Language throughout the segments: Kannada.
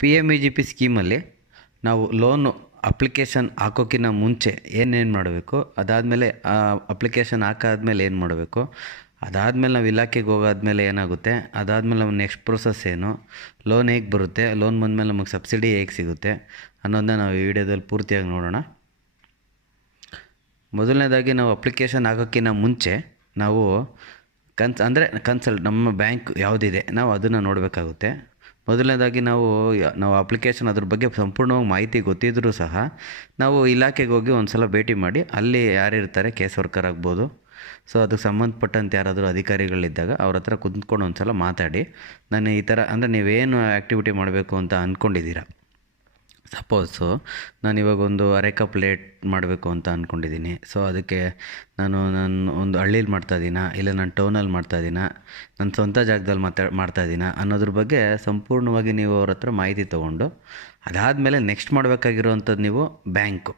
P M E G P ಸ್ಕೀಮಲ್ಲಿ ನಾವು ಲೋನು ಅಪ್ಲಿಕೇಶನ್ ಹಾಕೋಕ್ಕಿಂತ ಮುಂಚೆ ಏನೇನು ಮಾಡಬೇಕು? ಅದಾದಮೇಲೆ ಅಪ್ಲಿಕೇಶನ್ ಹಾಕಾದ್ಮೇಲೆ ಏನು ಮಾಡಬೇಕು? ಅದಾದಮೇಲೆ ನಾವು ಇಲಾಖೆಗೆ ಹೋಗಾದ್ಮೇಲೆ ಏನಾಗುತ್ತೆ? ಅದಾದಮೇಲೆ ನಮ್ಮ ನೆಕ್ಸ್ಟ್ ಪ್ರೊಸೆಸ್ ಏನು? ಲೋನ್ ಹೇಗೆ ಬರುತ್ತೆ? ಲೋನ್ ಬಂದಮೇಲೆ ನಮಗೆ ಸಬ್ಸಿಡಿ ಹೇಗೆ ಸಿಗುತ್ತೆ? ಅನ್ನೋದನ್ನ ನಾವು ಈ ವಿಡಿಯೋದಲ್ಲಿ ಪೂರ್ತಿಯಾಗಿ ನೋಡೋಣ. ಮೊದಲನೇದಾಗಿ ನಾವು ಅಪ್ಲಿಕೇಶನ್ ಹಾಕೋಕ್ಕಿಂತ ಮುಂಚೆ ನಾವು ಕನ್ಸ್ ಅಂದರೆ ಕನ್ಸಲ್ಟ್ ನಮ್ಮ ಬ್ಯಾಂಕ್ ಯಾವುದಿದೆ, ನಾವು ಅದನ್ನು ನೋಡಬೇಕಾಗುತ್ತೆ. ಮೊದಲನೇದಾಗಿ ನಾವು ನಾವು ಅಪ್ಲಿಕೇಶನ್ ಅದ್ರ ಬಗ್ಗೆ ಸಂಪೂರ್ಣವಾಗಿ ಮಾಹಿತಿ ಗೊತ್ತಿದ್ದರೂ ಸಹ ನಾವು ಇಲಾಖೆಗೆ ಹೋಗಿ ಒಂದು ಸಲ ಭೇಟಿ ಮಾಡಿ ಅಲ್ಲಿ ಯಾರಿರ್ತಾರೆ ಕೇಸ್ ವರ್ಕರ್ ಆಗ್ಬೋದು. ಸೊ ಅದಕ್ಕೆ ಸಂಬಂಧಪಟ್ಟಂತೆ ಯಾರಾದರೂ ಅಧಿಕಾರಿಗಳಿದ್ದಾಗ ಅವ್ರ ಹತ್ರ ಕುಂತ್ಕೊಂಡು ಒಂದು ಸಲ ಮಾತಾಡಿ. ನಾನು ಈ ಥರ, ಅಂದರೆ ನೀವೇನು ಆ್ಯಕ್ಟಿವಿಟಿ ಮಾಡಬೇಕು ಅಂತ ಅಂದ್ಕೊಂಡಿದ್ದೀರಾ? ಸಪೋಸು ನಾನು ಇವಾಗ ಒಂದು ಕಪ್ ಲೇಟ್ ಮಾಡಬೇಕು ಅಂತ ಅಂದ್ಕೊಂಡಿದ್ದೀನಿ ಸೊ ಅದಕ್ಕೆ ನಾನು ನಾನು ಒಂದು ಹಳ್ಳೀಲಿ ಮಾಡ್ತಾಯಿದ್ದೀನ ಇಲ್ಲ ನಾನು ಟೌನಲ್ಲಿ ಮಾಡ್ತಾಯಿದ್ದೀನ ನನ್ನ ಸ್ವಂತ ಜಾಗದಲ್ಲಿ ಮಾತಾ ಮಾಡ್ತಾಯಿದ್ದೀನ ಅನ್ನೋದ್ರ ಬಗ್ಗೆ ಸಂಪೂರ್ಣವಾಗಿ ನೀವು ಅವ್ರ ಹತ್ರ ಮಾಹಿತಿ ತೊಗೊಂಡು ಅದಾದಮೇಲೆ ನೆಕ್ಸ್ಟ್ ಮಾಡಬೇಕಾಗಿರೋವಂಥದ್ದು ನೀವು ಬ್ಯಾಂಕು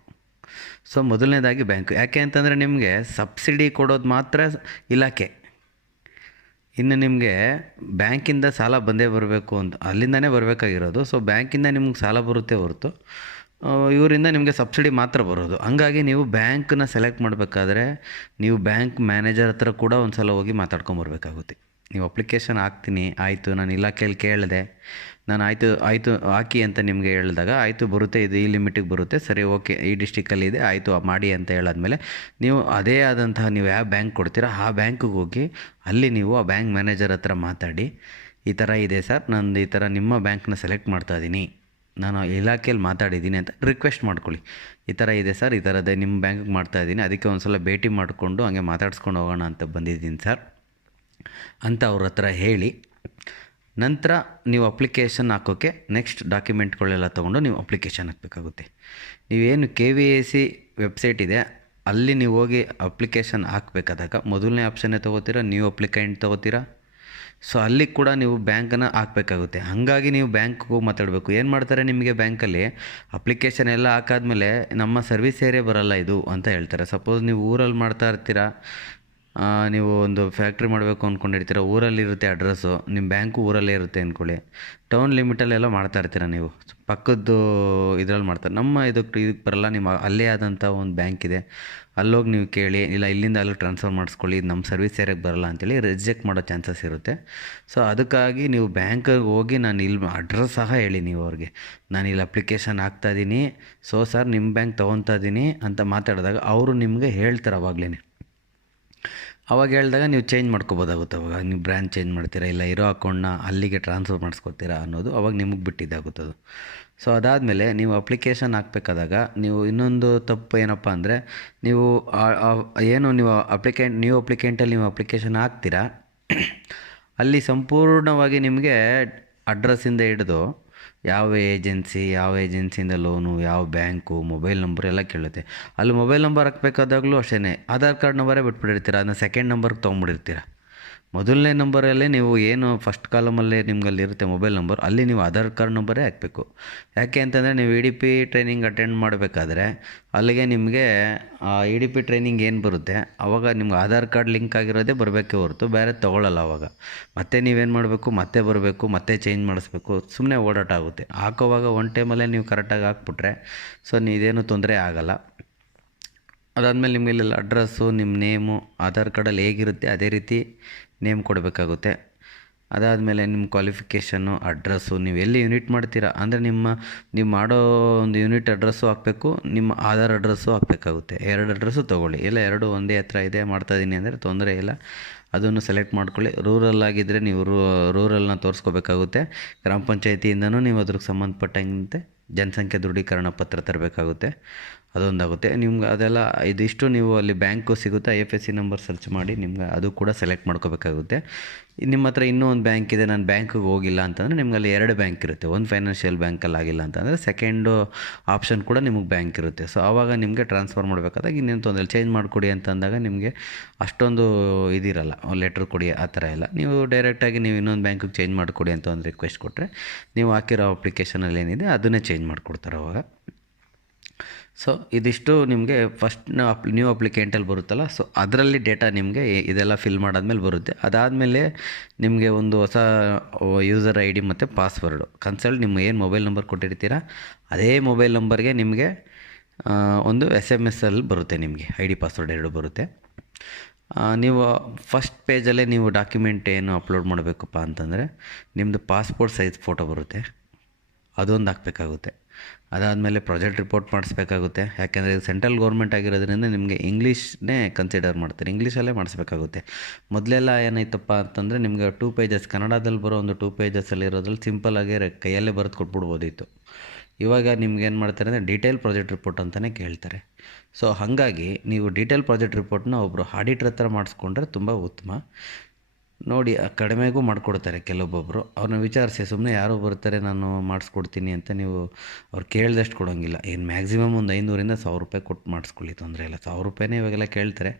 ಸೊ ಮೊದಲನೇದಾಗಿ ಬ್ಯಾಂಕು ಯಾಕೆ ಅಂತಂದರೆ ನಿಮಗೆ ಸಬ್ಸಿಡಿ ಕೊಡೋದು ಮಾತ್ರ ಇಲಾಖೆ. ಇನ್ನು ನಿಮಗೆ ಬ್ಯಾಂಕಿಂದ ಸಾಲ ಬಂದೇ ಬರಬೇಕು ಅಂತ, ಅಲ್ಲಿಂದನೇ ಬರಬೇಕಾಗಿರೋದು. ಸೊ ಬ್ಯಾಂಕಿಂದ ನಿಮ್ಗೆ ಸಾಲ ಬರುತ್ತೆ ಹೊರತು ಇವರಿಂದ ನಿಮಗೆ ಸಬ್ಸಿಡಿ ಮಾತ್ರ ಬರೋದು. ಹಂಗಾಗಿ ನೀವು ಬ್ಯಾಂಕನ್ನ ಸೆಲೆಕ್ಟ್ ಮಾಡಬೇಕಾದ್ರೆ ನೀವು ಬ್ಯಾಂಕ್ ಮ್ಯಾನೇಜರ್ ಹತ್ರ ಕೂಡ ಒಂದು ಸಲ ಹೋಗಿ ಮಾತಾಡ್ಕೊಂಬರ್ಬೇಕಾಗುತ್ತೆ ನೀವು ಅಪ್ಲಿಕೇಶನ್ ಹಾಕ್ತೀನಿ, ಆಯಿತು, ನಾನು ಇಲಾಖೆಯಲ್ಲಿ ಕೇಳಿದೆ. ನಾನು ಆಯಿತು ಆಯಿತು, ಹಾಕಿ ಅಂತ ನಿಮಗೆ ಹೇಳಿದಾಗ ಆಯಿತು ಬರುತ್ತೆ, ಇದು ಈ ಲಿಮಿಟಿಗೆ ಬರುತ್ತೆ, ಸರಿ ಓಕೆ ಈ ಡಿಸ್ಟಿಕಲ್ಲಿ ಇದೆ, ಆಯಿತು ಮಾಡಿ ಅಂತ ಹೇಳಾದ್ಮೇಲೆ ನೀವು ಅದೇ ಆದಂತಹ ನೀವು ಯಾವ ಬ್ಯಾಂಕ್ ಕೊಡ್ತೀರಾ, ಆ ಬ್ಯಾಂಕಿಗೆ ಹೋಗಿ ಅಲ್ಲಿ ನೀವು ಆ ಬ್ಯಾಂಕ್ ಮ್ಯಾನೇಜರ್ ಹತ್ರ ಮಾತಾಡಿ, ಈ ಥರ ಇದೆ ಸರ್, ನಂದು ಈ ಥರ ನಿಮ್ಮ ಬ್ಯಾಂಕ್ನ ಸೆಲೆಕ್ಟ್ ಮಾಡ್ತಾ ಇದ್ದೀನಿ. ನಾನು ಇಲಾಖೆಯಲ್ಲಿ ಮಾತಾಡಿದ್ದೀನಿ ಅಂತ ರಿಕ್ವೆಸ್ಟ್ ಮಾಡ್ಕೊಳ್ಳಿ. ಈ ಥರ ಇದೆ ಸರ್, ಈ ಥರದೇ ನಿಮ್ಮ ಬ್ಯಾಂಕಿಗೆ ಮಾಡ್ತಾ ಇದ್ದೀನಿ, ಅದಕ್ಕೆ ಒಂದು ಸಲ ಭೇಟಿ ಮಾಡಿಕೊಂಡು ಹಂಗೆ ಮಾತಾಡ್ಸ್ಕೊಂಡು ಹೋಗೋಣ ಅಂತ ಬಂದಿದ್ದೀನಿ ಸರ್. ಅಂತ ಅವ್ರ ಹತ್ರ ಹೇಳಿ, ನಂತರ ನೀವು ಅಪ್ಲಿಕೇಶನ್ ಹಾಕೋಕ್ಕೆ ನೆಕ್ಸ್ಟ್ ಡಾಕ್ಯುಮೆಂಟ್ಗಳೆಲ್ಲ ತೊಗೊಂಡು ನೀವು ಅಪ್ಲಿಕೇಶನ್ ಹಾಕಬೇಕಾಗುತ್ತೆ. ನೀವೇನು K V A C website ಇದೆ, ಅಲ್ಲಿ ನೀವು ಹೋಗಿ ಅಪ್ಲಿಕೇಶನ್ ಹಾಕಬೇಕಾದಾಗ ಮೊದಲನೇ ಆಪ್ಷನ್ನೇ ತೊಗೋತೀರಾ ನ್ಯೂ ಅಪ್ಲಿಕೆಂಟ್ ತೊಗೋತೀರಾ? ಸೊ ಅಲ್ಲಿ ಕೂಡ ನೀವು ಬ್ಯಾಂಕನ್ನು ಹಾಕಬೇಕಾಗುತ್ತೆ. ಹಾಗಾಗಿ ನೀವು ಬ್ಯಾಂಕ್ಗೂ ಮಾತಾಡಬೇಕು. ಏನು ಮಾಡ್ತಾರೆ ನಿಮಗೆ ಬ್ಯಾಂಕಲ್ಲಿ ಅಪ್ಲಿಕೇಶನ್ ಎಲ್ಲ ಹಾಕಾದ್ಮೇಲೆ ನಮ್ಮ ಸರ್ವಿಸ್ ಏರಿಯಾ ಬರಲ್ಲ ಇದು ಅಂತ ಹೇಳ್ತಾರೆ. ಸಪೋಸ್ ನೀವು ಊರಲ್ಲಿ ಮಾಡ್ತಾ ಇರ್ತೀರಾ ನೀವು ಒಂದು ಫ್ಯಾಕ್ಟ್ರಿ ಮಾಡಬೇಕು ಅಂದ್ಕೊಂಡಿರ್ತೀರ ಊರಲ್ಲಿ ಇರುತ್ತೆ ಅಡ್ರೆಸ್ಸು ನಿಮ್ಮ ಬ್ಯಾಂಕು ಊರಲ್ಲೇ ಇರುತ್ತೆ ಅಂದ್ಕೊಳ್ಳಿ ಟೌನ್ ಲಿಮಿಟಲ್ಲೆಲ್ಲ ಮಾಡ್ತಾ ಇರ್ತೀರ ನೀವು. ಪಕ್ಕದ್ದು ಇದರಲ್ಲಿ ಮಾಡ್ತಾರೆ ನಮ್ಮ ಇದಕ್ಕೆ ಇದಕ್ಕೆ ಬರಲ್ಲ, ನಿಮ್ಮ ಅಲ್ಲೇ ಆದಂಥ ಒಂದು ಬ್ಯಾಂಕ್ ಇದೆ. ಅಲ್ಲೋಗಿ ನೀವು ಕೇಳಿ, ಇಲ್ಲ ಇಲ್ಲಿಂದ ಅಲ್ಲಿಗೆ ಟ್ರಾನ್ಸ್ಫರ್ ಮಾಡಿಸ್ಕೊಳ್ಳಿ, ಇದು ನಮ್ಮ ಸರ್ವಿಸ್ ಏರಿಯಾಗೆ ಬರಲ್ಲ ಅಂತೇಳಿ ರಿಜೆಕ್ಟ್ ಮಾಡೋ ಚಾನ್ಸಸ್ ಇರುತ್ತೆ. ಸೊ ಅದಕ್ಕಾಗಿ ನೀವು ಬ್ಯಾಂಕಿಗೆ ಹೋಗಿ ನಾನು ಇಲ್ಲಿ ಅಡ್ರೆಸ್ ಸಹ ಹೇಳಿ ನೀವು ಅವ್ರಿಗೆ. ನಾನು ಇಲ್ಲಿ ಅಪ್ಲಿಕೇಶನ್ ಹಾಕ್ತಾಯಿದ್ದೀನಿ ಸೊ ಸರ್ ನಿಮ್ಮ ಬ್ಯಾಂಕ್ ತೊಗೊತಾ ಇದ್ದೀನಿ ಅಂತ ಮಾತಾಡಿದಾಗ ಅವರು ನಿಮಗೆ ಹೇಳ್ತಾರೆ ಅವಾಗಲೇ ಅವಾಗ ಹೇಳಿದಾಗ ನೀವು ಚೇಂಜ್ ಮಾಡ್ಕೋಬೋದಾಗುತ್ತೆ. ಅವಾಗ ನೀವು ಬ್ರ್ಯಾಂಚ್ ಚೇಂಜ್ ಮಾಡ್ತೀರಾ, ಇಲ್ಲ ಇರೋ ಅಕೌಂಟ್ನ ಅಲ್ಲಿಗೆ ಟ್ರಾನ್ಸ್ಫರ್ ಮಾಡಿಸ್ಕೊತೀರಾ ಅನ್ನೋದು ಅವಾಗ ನಿಮಗೆ ಬಿಟ್ಟಿದ್ದಾಗುತ್ತದು. ಸೊ ಅದಾದಮೇಲೆ ನೀವು ಅಪ್ಲಿಕೇಶನ್ ಹಾಕ್ಬೇಕಾದಾಗ ನೀವು ಇನ್ನೊಂದು ತಪ್ಪು ಏನಪ್ಪ ಅಂದರೆ, ನೀವು ಏನು ನೀವು ಅಪ್ಲಿಕೇಂಟ್ ನ್ಯೂ ಅಪ್ಲಿಕೆಂಟಲ್ಲಿ ನೀವು ಅಪ್ಲಿಕೇಶನ್ ಹಾಕ್ತೀರಾ, ಅಲ್ಲಿ ಸಂಪೂರ್ಣವಾಗಿ ನಿಮಗೆ ಅಡ್ರೆಸ್ಸಿಂದ ಹಿಡಿದು ಯಾವ ಏಜೆನ್ಸಿ, ಯಾವ ಏಜೆನ್ಸಿಯಿಂದ ಲೋನು, ಯಾವ ಬ್ಯಾಂಕು, ಮೊಬೈಲ್ ನಂಬರ್ ಎಲ್ಲ ಕೇಳುತ್ತೆ. ಅಲ್ಲಿ ಮೊಬೈಲ್ ನಂಬರ್ ಹಾಕ್ಬೇಕಾದಾಗಲೂ ಅಷ್ಟೇ ಆಧಾರ್ ಕಾರ್ಡ್ ನಂಬರೇ ಬಿಟ್ಬಿಟ್ಟಿರ್ತೀರ, ಅದನ್ನ ಸೆಕೆಂಡ್ ನಂಬರ್ಗೆ ತೊಗೊಂಬಿಟ್ಟಿರ್ತೀರ ಮೊದಲನೇ ನಂಬರಲ್ಲೇ ನೀವು ಏನು ಫಸ್ಟ್ ಕಾಲಮಲ್ಲೇ ನಿಮ್ಗಲ್ಲಿ ಇರುತ್ತೆ ಮೊಬೈಲ್ ನಂಬರ್ ಅಲ್ಲಿ ನೀವು ಆಧಾರ್ ಕಾರ್ಡ್ ನಂಬರೇ ಹಾಕಬೇಕು. ಯಾಕೆ ಅಂತಂದರೆ ನೀವು E D P training attend ಮಾಡಬೇಕಾದ್ರೆ ಅಲ್ಲಿಗೆ ನಿಮಗೆ ಇ ಡಿ ಪಿ ಟ್ರೈನಿಂಗ್ ಏನು ಬರುತ್ತೆ? ಆವಾಗ ನಿಮ್ಗೆ ಆಧಾರ್ ಕಾರ್ಡ್ ಲಿಂಕ್ ಆಗಿರೋದೇ ಬರಬೇಕೇ ಹೊರತು ಬೇರೆ ತೊಗೊಳ್ಳಲ್ಲ ಅವಾಗ. ಮತ್ತೆ ನೀವೇನು ಮಾಡಬೇಕು? ಮತ್ತೆ ಬರಬೇಕು, ಮತ್ತೆ ಚೇಂಜ್ ಮಾಡಿಸ್ಬೇಕು ಸುಮ್ಮನೆ ಓಡಾಟ ಆಗುತ್ತೆ. ಹಾಕೋವಾಗ ಒನ್ ಟೈಮಲ್ಲೇ ನೀವು ಕರೆಕ್ಟಾಗಿ ಹಾಕ್ಬಿಟ್ರೆ ಸೊ ಇದೇನು ತೊಂದರೆ ಆಗಲ್ಲ. ಅದಾದಮೇಲೆ ನಿಮಗೆ ಅಡ್ರೆಸ್ಸು ನಿಮ್ಮ ನೇಮು ಆಧಾರ್ ಕಾರ್ಡಲ್ಲಿ ಹೇಗಿರುತ್ತೆ, ಅದೇ ರೀತಿ ನೇಮ್ ಕೊಡಬೇಕಾಗುತ್ತೆ. ಅದಾದಮೇಲೆ ನಿಮ್ಮ ಕ್ವಾಲಿಫಿಕೇಷನ್ನು ಅಡ್ರೆಸ್ಸು ನೀವು ಎಲ್ಲಿ ಯೂನಿಟ್ ಮಾಡ್ತೀರಾ? ಅಂದರೆ ನಿಮ್ಮ, ನೀವು ಮಾಡೋ ಒಂದು ಯೂನಿಟ್ ಅಡ್ರೆಸ್ಸು ಹಾಕಬೇಕು, ನಿಮ್ಮ ಆಧಾರ್ ಅಡ್ರೆಸ್ಸು ಹಾಕಬೇಕಾಗುತ್ತೆ. ಎರಡು ಅಡ್ರೆಸ್ಸು ತೊಗೊಳ್ಳಿ. ಇಲ್ಲ, ಎರಡು ಒಂದೇ ಹತ್ರ ಇದೆ ಮಾಡ್ತಾಯಿದ್ದೀನಿ ಅಂದರೆ ತೊಂದರೆ ಇಲ್ಲ. ಅದನ್ನು ಸೆಲೆಕ್ಟ್ ಮಾಡ್ಕೊಳ್ಳಿ. ರೂರಲ್ ಆಗಿದ್ದರೆ ನೀವು ರೂ ರೂರಲ್ನ ತೋರಿಸ್ಕೋಬೇಕಾಗುತ್ತೆ. ಗ್ರಾಮ ಪಂಚಾಯತಿಯಿಂದನೂ ನೀವು ಅದಕ್ಕೆ ಸಂಬಂಧಪಟ್ಟಂತೆ ಜನಸಂಖ್ಯೆ ದೃಢೀಕರಣ ಪತ್ರ ತರಬೇಕಾಗುತ್ತೆ. ಅದೊಂದಾಗುತ್ತೆ. ನಿಮ್ಗೆ ಅದೆಲ್ಲ ಇದಿಷ್ಟು ನೀವು ಅಲ್ಲಿ ಬ್ಯಾಂಕು ಸಿಗುತ್ತೆ I F S C number search ಮಾಡಿ ನಿಮ್ಗೆ ಅದು ಕೂಡ ಸೆಲೆಕ್ಟ್ ಮಾಡ್ಕೋಬೇಕಾಗುತ್ತೆ. ನಿಮ್ಮ ಹತ್ರ ಇನ್ನೂ ಒಂದು ಬ್ಯಾಂಕ್ ಇದೆ, ನಾನು ಬ್ಯಾಂಕಿಗೆ ಹೋಗಿಲ್ಲ ಅಂತಂದರೆ ನಿಮ್ಗೆ ಅಲ್ಲಿ ಎರಡು ಬ್ಯಾಂಕ್ ಇರುತ್ತೆ. ಒಂದು ಫೈನಾನ್ಷಿಯಲ್ ಬ್ಯಾಂಕಲ್ಲಿ ಆಗಿಲ್ಲ ಅಂತಂದರೆ ಸೆಕೆಂಡು ಆಪ್ಷನ್ ಕೂಡ ನಿಮಗೆ ಬ್ಯಾಂಕ್ ಇರುತ್ತೆ. ಸೊ ಆವಾಗ ನಿಮಗೆ ಟ್ರಾನ್ಸ್ಫರ್ ಮಾಡಬೇಕಾದಾಗ ಇನ್ನೇನು ತೊಂದರೆ ಚೇಂಜ್ ಮಾಡಿಕೊಡಿ ಅಂತ ಅಂದಾಗ ನಿಮಗೆ ಅಷ್ಟೊಂದು ಇದಿರಲ್ಲ. ಲೆಟ್ರ್ ಕೊಡಿ, ಆ ಥರ ಎಲ್ಲ. ನೀವು ಡೈರೆಕ್ಟಾಗಿ ನೀವು ಇನ್ನೊಂದು ಬ್ಯಾಂಕಿಗೆ ಚೇಂಜ್ ಮಾಡಿಕೊಡಿ ಅಂತ ಒಂದು ರಿಕ್ವೆಸ್ಟ್ ಕೊಟ್ಟರೆ ನೀವು ಹಾಕಿರೋ ಅಪ್ಲಿಕೇಶನಲ್ಲಿ ಏನಿದೆ, ಅದನ್ನೇ ಚೇಂಜ್ ಮಾಡಿಕೊಡ್ತಾರೆ ಅವಾಗ. ಸೊ ಇದಿಷ್ಟು ನಿಮಗೆ ಫಸ್ಟ್ ಅಪ್ ನ್ಯೂ ಅಪ್ಲಿಕೆಂಟಲ್ಲಿ ಬರುತ್ತಲ್ಲ ಸೊ ಅದರಲ್ಲಿ ಡೇಟಾ ನಿಮಗೆ ಇದೆಲ್ಲ ಫಿಲ್ ಮಾಡಾದ್ಮೇಲೆ ಬರುತ್ತೆ. ಅದಾದಮೇಲೆ ನಿಮಗೆ ಒಂದು ಹೊಸ ಯೂಸರ್ ಐ ಡಿ ಮತ್ತು ಪಾಸ್ವರ್ಡು ಕನ್ಸಲ್ಟ್ ನಿಮ್ಮ ಏನು ಮೊಬೈಲ್ ನಂಬರ್ ಕೊಟ್ಟಿರ್ತೀರ, ಅದೇ ಮೊಬೈಲ್ ನಂಬರ್ಗೆ ನಿಮಗೆ ಒಂದು ಎಸ್ ಎಂ ಎಸ್ ಅಲ್ಲಿ ಬರುತ್ತೆ ನಿಮಗೆ ಐ ಡಿ ಪಾಸ್ವರ್ಡ್ ಎರಡು ಬರುತ್ತೆ. ನೀವು ಫಸ್ಟ್ ಪೇಜಲ್ಲೇ ನೀವು ಡಾಕ್ಯುಮೆಂಟ್ ಏನು ಅಪ್ಲೋಡ್ ಮಾಡಬೇಕಪ್ಪ ಅಂತಂದರೆ ನಿಮ್ಮದು ಪಾಸ್ಪೋರ್ಟ್ ಸೈಜ್ ಫೋಟೋ ಬರುತ್ತೆ. ಅದೊಂದು ಹಾಕಬೇಕಾಗುತ್ತೆ. ಅದಾದಮೇಲೆ ಪ್ರಾಜೆಕ್ಟ್ ರಿಪೋರ್ಟ್ ಮಾಡಿಸ್ಬೇಕಾಗುತ್ತೆ. ಯಾಕೆಂದರೆ ಇದು ಸೆಂಟ್ರಲ್ ಗೌರ್ಮೆಂಟ್ ಆಗಿರೋದ್ರಿಂದ ನಿಮಗೆ ಇಂಗ್ಲೀಷ್ನೇ ಕನ್ಸಿಡರ್ ಮಾಡ್ತಾರೆ. ಇಂಗ್ಲೀಷಲ್ಲೇ ಮಾಡಿಸ್ಬೇಕಾಗುತ್ತೆ. ಮೊದಲೆಲ್ಲ ಏನಾಯ್ತಪ್ಪ ಅಂತಂದರೆ ನಿಮಗೆ ಟೂ ಪೇಜಸ್, ಕನ್ನಡದಲ್ಲಿ ಬರೋ ಒಂದು ಟೂ ಪೇಜಸ್ಸಲ್ಲಿ ಇರೋದ್ರಲ್ಲಿ ಸಿಂಪಲ್ಲಾಗಿ ಕೈಯಲ್ಲೇ ಬರೆದು ಕೊಟ್ಬಿಡ್ಬೋದಿತ್ತು. ಇವಾಗ ನಿಮ್ಗೆ ಏನು ಮಾಡ್ತಾರೆ ಅಂದರೆ ಡೀಟೇಲ್ ಪ್ರಾಜೆಕ್ಟ್ ರಿಪೋರ್ಟ್ ಅಂತಲೇ ಕೇಳ್ತಾರೆ. ಸೊ ಹಾಗಾಗಿ ನೀವು ಡೀಟೇಲ್ ಪ್ರಾಜೆಕ್ಟ್ ರಿಪೋರ್ಟ್ನ ಒಬ್ಬರು ಆಡಿಟ್ರ್ ಹತ್ರ ಮಾಡಿಸ್ಕೊಂಡ್ರೆ ತುಂಬ ಉತ್ತಮ. ನೋಡಿ ಕಡಿಮೆಗೂ ಮಾಡಿಕೊಡ್ತಾರೆ ಕೆಲವೊಬ್ಬೊಬ್ಬರು ಅವ್ರನ್ನ ವಿಚಾರಿಸಿ ಸುಮ್ಮನೆ ಯಾರೋ ಬರ್ತಾರೆ, ನಾನು ಮಾಡಿಸ್ಕೊಡ್ತೀನಿ ಅಂತ ನೀವು ಅವ್ರು ಕೇಳಿದಷ್ಟು ಕೊಡೋಂಗಿಲ್ಲ. ಏನು ಮ್ಯಾಕ್ಸಿಮಮ್ ಒಂದು ಐನೂರಿಂದ ಸಾವಿರ ರೂಪಾಯಿ ಕೊಟ್ಟು ಮಾಡಿಸ್ಕೊಳ್ಳಿ, ತೊಂದರೆ ಇಲ್ಲ. ಸಾವಿರ ರೂಪಾಯಿನೇ ಇವಾಗೆಲ್ಲ ಕೇಳ್ತಾರೆ.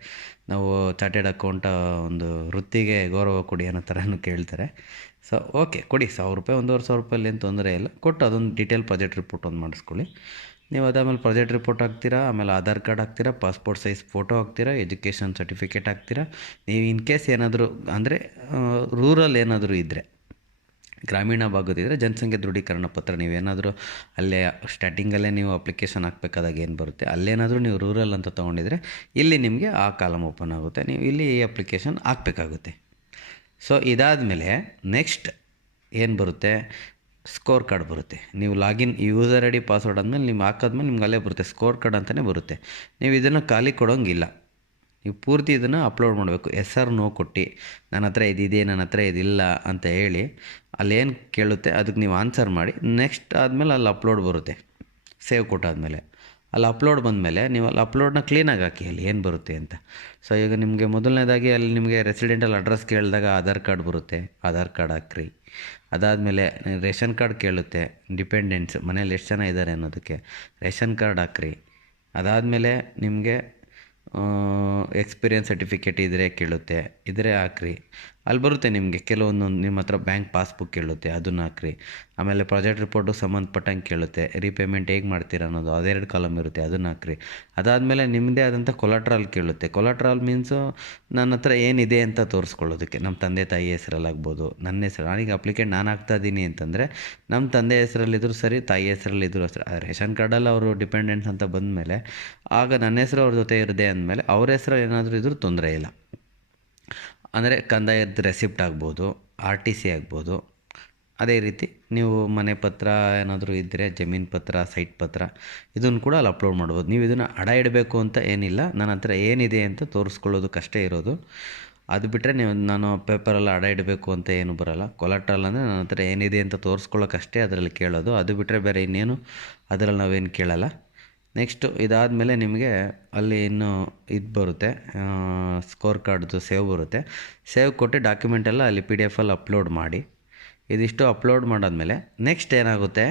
ನಾವು ಚಾರ್ಟೆಡ್ ಅಕೌಂಟ ಒಂದು ವೃತ್ತಿಗೆ ಗೌರವ ಕೊಡಿ ಅನ್ನೋ ಥರನೂ ಕೇಳ್ತಾರೆ. ಸೊ ಓಕೆ ಕೊಡಿ. ಸಾವಿರ ರೂಪಾಯಿ, ಒಂದೂವರೆ ಸಾವಿರ ರೂಪಾಯಲ್ಲಿ ಏನು ತೊಂದರೆ ಇಲ್ಲ. ಕೊಟ್ಟು ಅದೊಂದು ಡೀಟೇಲ್ ಪ್ರಾಜೆಕ್ಟ್ ರಿಪೋರ್ಟ್ ಒಂದು ಮಾಡಿಸ್ಕೊಳ್ಳಿ. ನೀವು ಅದಾದಮೇಲೆ ಪ್ರಾಜೆಕ್ಟ್ ರಿಪೋರ್ಟ್ ಹಾಕ್ತೀರಾ, ಆಮೇಲೆ ಆಧಾರ್ ಕಾರ್ಡ್ ಹಾಕ್ತೀರಾ ಪಾಸ್ಪೋರ್ಟ್ ಸೈಜ್ ಫೋಟೋ ಹಾಕ್ತೀರಾ ಎಜುಕೇಷನ್ ಸರ್ಟಿಫಿಕೇಟ್ ಹಾಕ್ತೀರಾ, ನೀವು ಇನ್ ಕೇಸ್ ಏನಾದರೂ ಅಂದರೆ ರೂರಲ್ ಏನಾದರೂ ಇದ್ದರೆ ಗ್ರಾಮೀಣ ಭಾಗದಿದ್ದರೆ ಜನಸಂಖ್ಯೆ ದೃಢೀಕರಣ ಪತ್ರ ನೀವೇನಾದರೂ ಅಲ್ಲೇ ಸ್ಟಾರ್ಟಿಂಗಲ್ಲೇ ನೀವು ಅಪ್ಲಿಕೇಶನ್ ಹಾಕ್ಬೇಕಾದಾಗ ಏನು ಬರುತ್ತೆ? ಅಲ್ಲೇನಾದರೂ ನೀವು ರೂರಲ್ ಅಂತ ತೊಗೊಂಡಿದ್ರೆ, ಇಲ್ಲಿ ನಿಮಗೆ ಆ ಕಾಲಮ್ ಓಪನ್ ಆಗುತ್ತೆ, ನೀವು ಇಲ್ಲಿ ಈ ಅಪ್ಲಿಕೇಶನ್ ಹಾಕ್ಬೇಕಾಗುತ್ತೆ. ಸೊ ಇದಾದಮೇಲೆ ನೆಕ್ಸ್ಟ್ ಏನು ಬರುತ್ತೆ? ಸ್ಕೋರ್ ಕಾರ್ಡ್ ಬರುತ್ತೆ. ನೀವು login user I D password ಆದಮೇಲೆ ನಿಮ್ಗೆ ಹಾಕಾದ್ಮೇಲೆ ನಿಮ್ಗೆ ಅಲ್ಲೇ ಬರುತ್ತೆ. ಸ್ಕೋರ್ ಕಾರ್ಡ್ ಅಂತಲೇ ಬರುತ್ತೆ. ನೀವು ಇದನ್ನು ಖಾಲಿ ಕೊಡೋಂಗಿಲ್ಲ. ನೀವು ಪೂರ್ತಿ ಇದನ್ನು ಅಪ್ಲೋಡ್ ಮಾಡಬೇಕು. ಎಸ್ ಆರ್ ನೋ ಕೊಟ್ಟು, ನನ್ನ ಹತ್ರ ಇದಿದೆ ನನ್ನ ಹತ್ರ ಇದಿಲ್ಲ ಅಂತ ಹೇಳಿ ಅಲ್ಲೇನು ಕೇಳುತ್ತೆ, ಅದಕ್ಕೆ ನೀವು ಆನ್ಸರ್ ಮಾಡಿ. ನೆಕ್ಸ್ಟ್ ಆದಮೇಲೆ ಅಲ್ಲಿ ಅಪ್ಲೋಡ್ ಬರುತ್ತೆ. ಸೇವ್ ಕೊಟ್ಟಾದಮೇಲೆ. ಅಲ್ಲಿ ಅಪ್ಲೋಡ್ ಬಂದಮೇಲೆ ನೀವು ಅಲ್ಲಿ ಅಪ್ಲೋಡ್ನ ಕ್ಲೀನಾಗಿ ಹಾಕಿ ಅಲ್ಲಿ ಏನು ಬರುತ್ತೆ ಅಂತ. ಸೊ ಈಗ ನಿಮಗೆ ಮೊದಲನೇದಾಗಿ ಅಲ್ಲಿ ನಿಮಗೆ ರೆಸಿಡೆಂಟಲ್ ಅಡ್ರೆಸ್ ಕೇಳಿದಾಗ ಆಧಾರ್ ಕಾರ್ಡ್ ಬರುತ್ತೆ, ಆಧಾರ್ ಕಾರ್ಡ್ ಹಾಕ್ರಿ. ಅದಾದಮೇಲೆ ರೇಷನ್ ಕಾರ್ಡ್ ಕೇಳುತ್ತೆ ಡಿಪೆಂಡೆಂಟ್ಸ್ ಮನೇಲಿ ಎಷ್ಟು ಜನ ಇದ್ದಾರೆ ಅನ್ನೋದಕ್ಕೆ ರೇಷನ್ ಕಾರ್ಡ್ ಹಾಕ್ರಿ. ಅದಾದಮೇಲೆ ನಿಮಗೆ ಎಕ್ಸ್ಪೀರಿಯನ್ಸ್ ಸರ್ಟಿಫಿಕೇಟ್ ಇದ್ದರೆ ಕೇಳುತ್ತೆ ಇದ್ದರೆ ಹಾಕ್ರಿ. ಅಲ್ಲಿ ಬರುತ್ತೆ ನಿಮಗೆ. ಕೆಲವೊಂದೊಂದು ನಿಮ್ಮ ಹತ್ರ ಬ್ಯಾಂಕ್ ಪಾಸ್ಬುಕ್ ಕೇಳುತ್ತೆ, ಅದನ್ನು ಹಾಕ್ರಿ. ಆಮೇಲೆ ಪ್ರಾಜೆಕ್ಟ್ ರಿಪೋರ್ಟು ಸಂಬಂಧಪಟ್ಟಂಗೆ ಕೇಳುತ್ತೆ ರೀಪೇಮೆಂಟ್ ಹೇಗೆ ಮಾಡ್ತೀರಾ ಅನ್ನೋದು, ಅದೆರಡು ಕಾಲಮ್ ಇರುತ್ತೆ, ಅದನ್ನು ಹಾಕ್ರಿ. ಅದಾದಮೇಲೆ ನಿಮ್ಮದೇ ಆದಂಥ ಕೊಲಾಟ್ರಾಲ್ ಕೇಳುತ್ತೆ. ಕೊಲಾಟ್ರಾಲ್ ಮೀನ್ಸು ನನ್ನ ಹತ್ರ ಏನಿದೆ ಅಂತ ತೋರಿಸ್ಕೊಳ್ಳೋದಕ್ಕೆ. ನಮ್ಮ ತಂದೆ ತಾಯಿ ಹೆಸರಲ್ಲಾಗ್ಬೋದು, ನನ್ನ ಹೆಸರು, ನನಗೆ ಅಪ್ಲಿಕೇಟ್ ನಾನು ಹಾಕ್ತಾ ಇದ್ದೀನಿ ಅಂತಂದರೆ, ನಮ್ಮ ತಂದೆ ಹೆಸರಲ್ಲಿದ್ದರೂ ಸರಿ, ತಾಯಿ ಹೆಸರಲ್ಲಿದ್ದರೂ ಸರಿ ರೇಷನ್ ಕಾರ್ಡಲ್ಲಿ ಅವರು ಡಿಪೆಂಡೆಂಟ್ಸ್ ಅಂತ ಬಂದಮೇಲೆ, ಆಗ ನನ್ನ ಹೆಸರು ಅವ್ರ ಜೊತೆ ಇರದೆ ಅಂದಮೇಲೆ ಅವ್ರ ಹೆಸರು ಏನಾದರೂ ಇದ್ದರೂ ತೊಂದರೆ ಇಲ್ಲ. ಅಂದರೆ ಕಂದಾಯದ ರೆಸಿಪ್ಟ್ ಆಗ್ಬೋದು ಆರ್ ಟಿ ಸಿ ಆಗ್ಬೋದು. ಅದೇ ರೀತಿ ನೀವು ಮನೆ ಪತ್ರ ಏನಾದರೂ ಇದ್ದರೆ ಜಮೀನು ಪತ್ರ ಸೈಟ್ ಪತ್ರ, ಇದನ್ನು ಕೂಡ ಅಲ್ಲಿ ಅಪ್ಲೋಡ್ ಮಾಡ್ಬೋದು. ನೀವು ಇದನ್ನು ಅಡ ಇಡಬೇಕು ಅಂತ ಏನಿಲ್ಲ. ನನ್ನ ಹತ್ರ ಏನಿದೆ ಅಂತ ತೋರಿಸ್ಕೊಳ್ಳೋದಕ್ಕಷ್ಟೇ ಇರೋದು. ಅದು ಬಿಟ್ಟರೆ ನೀವು, ನಾನು ಪೇಪರಲ್ಲಿ ಅಡ ಇಡಬೇಕು ಅಂತ ಏನು ಬರೋಲ್ಲ. ಕೊಲಾಟ್ರಲ್ ಅಂದರೆ ನನ್ನ ಹತ್ರ ಏನಿದೆ ಅಂತ ತೋರಿಸ್ಕೊಳ್ಳೋಕ್ಕಷ್ಟೇ ಅದರಲ್ಲಿ ಕೇಳೋದು. ಅದು ಬಿಟ್ಟರೆ ಬೇರೆ ಇನ್ನೇನು ಅದರಲ್ಲಿ ನಾವೇನು ಕೇಳಲ್ಲ. ನೆಕ್ಸ್ಟು ಇದಾದಮೇಲೆ ನಿಮಗೆ ಅಲ್ಲಿ ಇನ್ನು ಇದು ಬರುತ್ತೆ ಸ್ಕೋರ್ ಕಾರ್ಡ್ದು ಸೇವ್ ಬರುತ್ತೆ. ಸೇವ್ ಕೊಟ್ಟು ಡಾಕ್ಯುಮೆಂಟ್ ಎಲ್ಲ ಅಲ್ಲಿ ಪಿ ಡಿ ಎಫಲ್ಲಿ ಅಪ್ಲೋಡ್ ಮಾಡಿ. ಇದಿಷ್ಟು ಅಪ್ಲೋಡ್ ಮಾಡಾದಮೇಲೆ ನೆಕ್ಸ್ಟ್ ಏನಾಗುತ್ತೆ,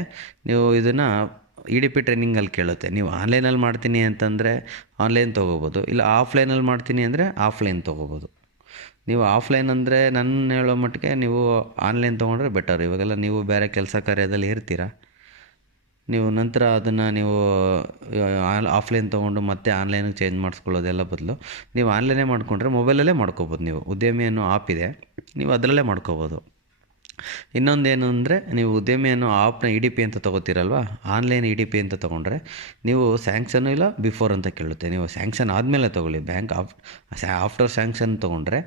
ನೀವು ಇದನ್ನು ಇ ಡಿ ಪಿ ಟ್ರೈನಿಂಗಲ್ಲಿ ಕೇಳುತ್ತೆ. ನೀವು ಆನ್ಲೈನಲ್ಲಿ ಮಾಡ್ತೀನಿ ಅಂತಂದರೆ ಆನ್ಲೈನ್ ತೊಗೋಬೋದು, ಇಲ್ಲ ಆಫ್ಲೈನಲ್ಲಿ ಮಾಡ್ತೀನಿ ಅಂದರೆ ಆಫ್ಲೈನ್ ತೊಗೋಬೋದು. ನೀವು ಆಫ್ಲೈನ್ ಅಂದರೆ ನನ್ನ ಹೇಳೋ ಮಟ್ಟಿಗೆ ನೀವು ಆನ್ಲೈನ್ ತೊಗೊಂಡ್ರೆ ಬೆಟರ್. ಇವಾಗೆಲ್ಲ ನೀವು ಬೇರೆ ಕೆಲಸ ಕಾರ್ಯದಲ್ಲಿ ಇರ್ತೀರ? ನೀವು ನಂತರ ಅದನ್ನು ನೀವು ಆಫ್ಲೈನ್ ತೊಗೊಂಡು ಮತ್ತೆ ಆನ್ಲೈನಿಗೆ ಚೇಂಜ್ ಮಾಡಿಸ್ಕೊಳ್ಳೋದೆಲ್ಲ ಬದಲು ನೀವು ಆನ್ಲೈನೇ ಮಾಡಿಕೊಂಡ್ರೆ ಮೊಬೈಲಲ್ಲೇ ಮಾಡ್ಕೋಬೋದು ನೀವು. ಉದ್ಯಮಿ ಅನ್ನೋ ಆಪ್ ಇದೆ. ನೀವು ಅದರಲ್ಲೇ ಮಾಡ್ಕೋಬೋದು. ಇನ್ನೊಂದೇನು ಅಂದರೆ ನೀವು ಉದ್ಯಮಿಯನ್ನು ಆಪ್ನ ಇ ಡಿ ಪಿ ಅಂತ ತೊಗೋತೀರಲ್ವ? ಆನ್ಲೈನ್ ಇ ಡಿ ಪಿ ಅಂತ ತೊಗೊಂಡ್ರೆ ನೀವು ಸ್ಯಾಂಕ್ಷನ್ ಇಲ್ಲ ಬಿಫೋರ್ ಅಂತ ಕೇಳುತ್ತೆ. ನೀವು ಸ್ಯಾಂಕ್ಷನ್ ಆದಮೇಲೆ ತೊಗೊಳ್ಳಿ. ಬ್ಯಾಂಕ್ ಆಫ್ ಆಫ್ಟರ್ ಸ್ಯಾಂಕ್ಷನ್ ತೊಗೊಂಡ್ರೆ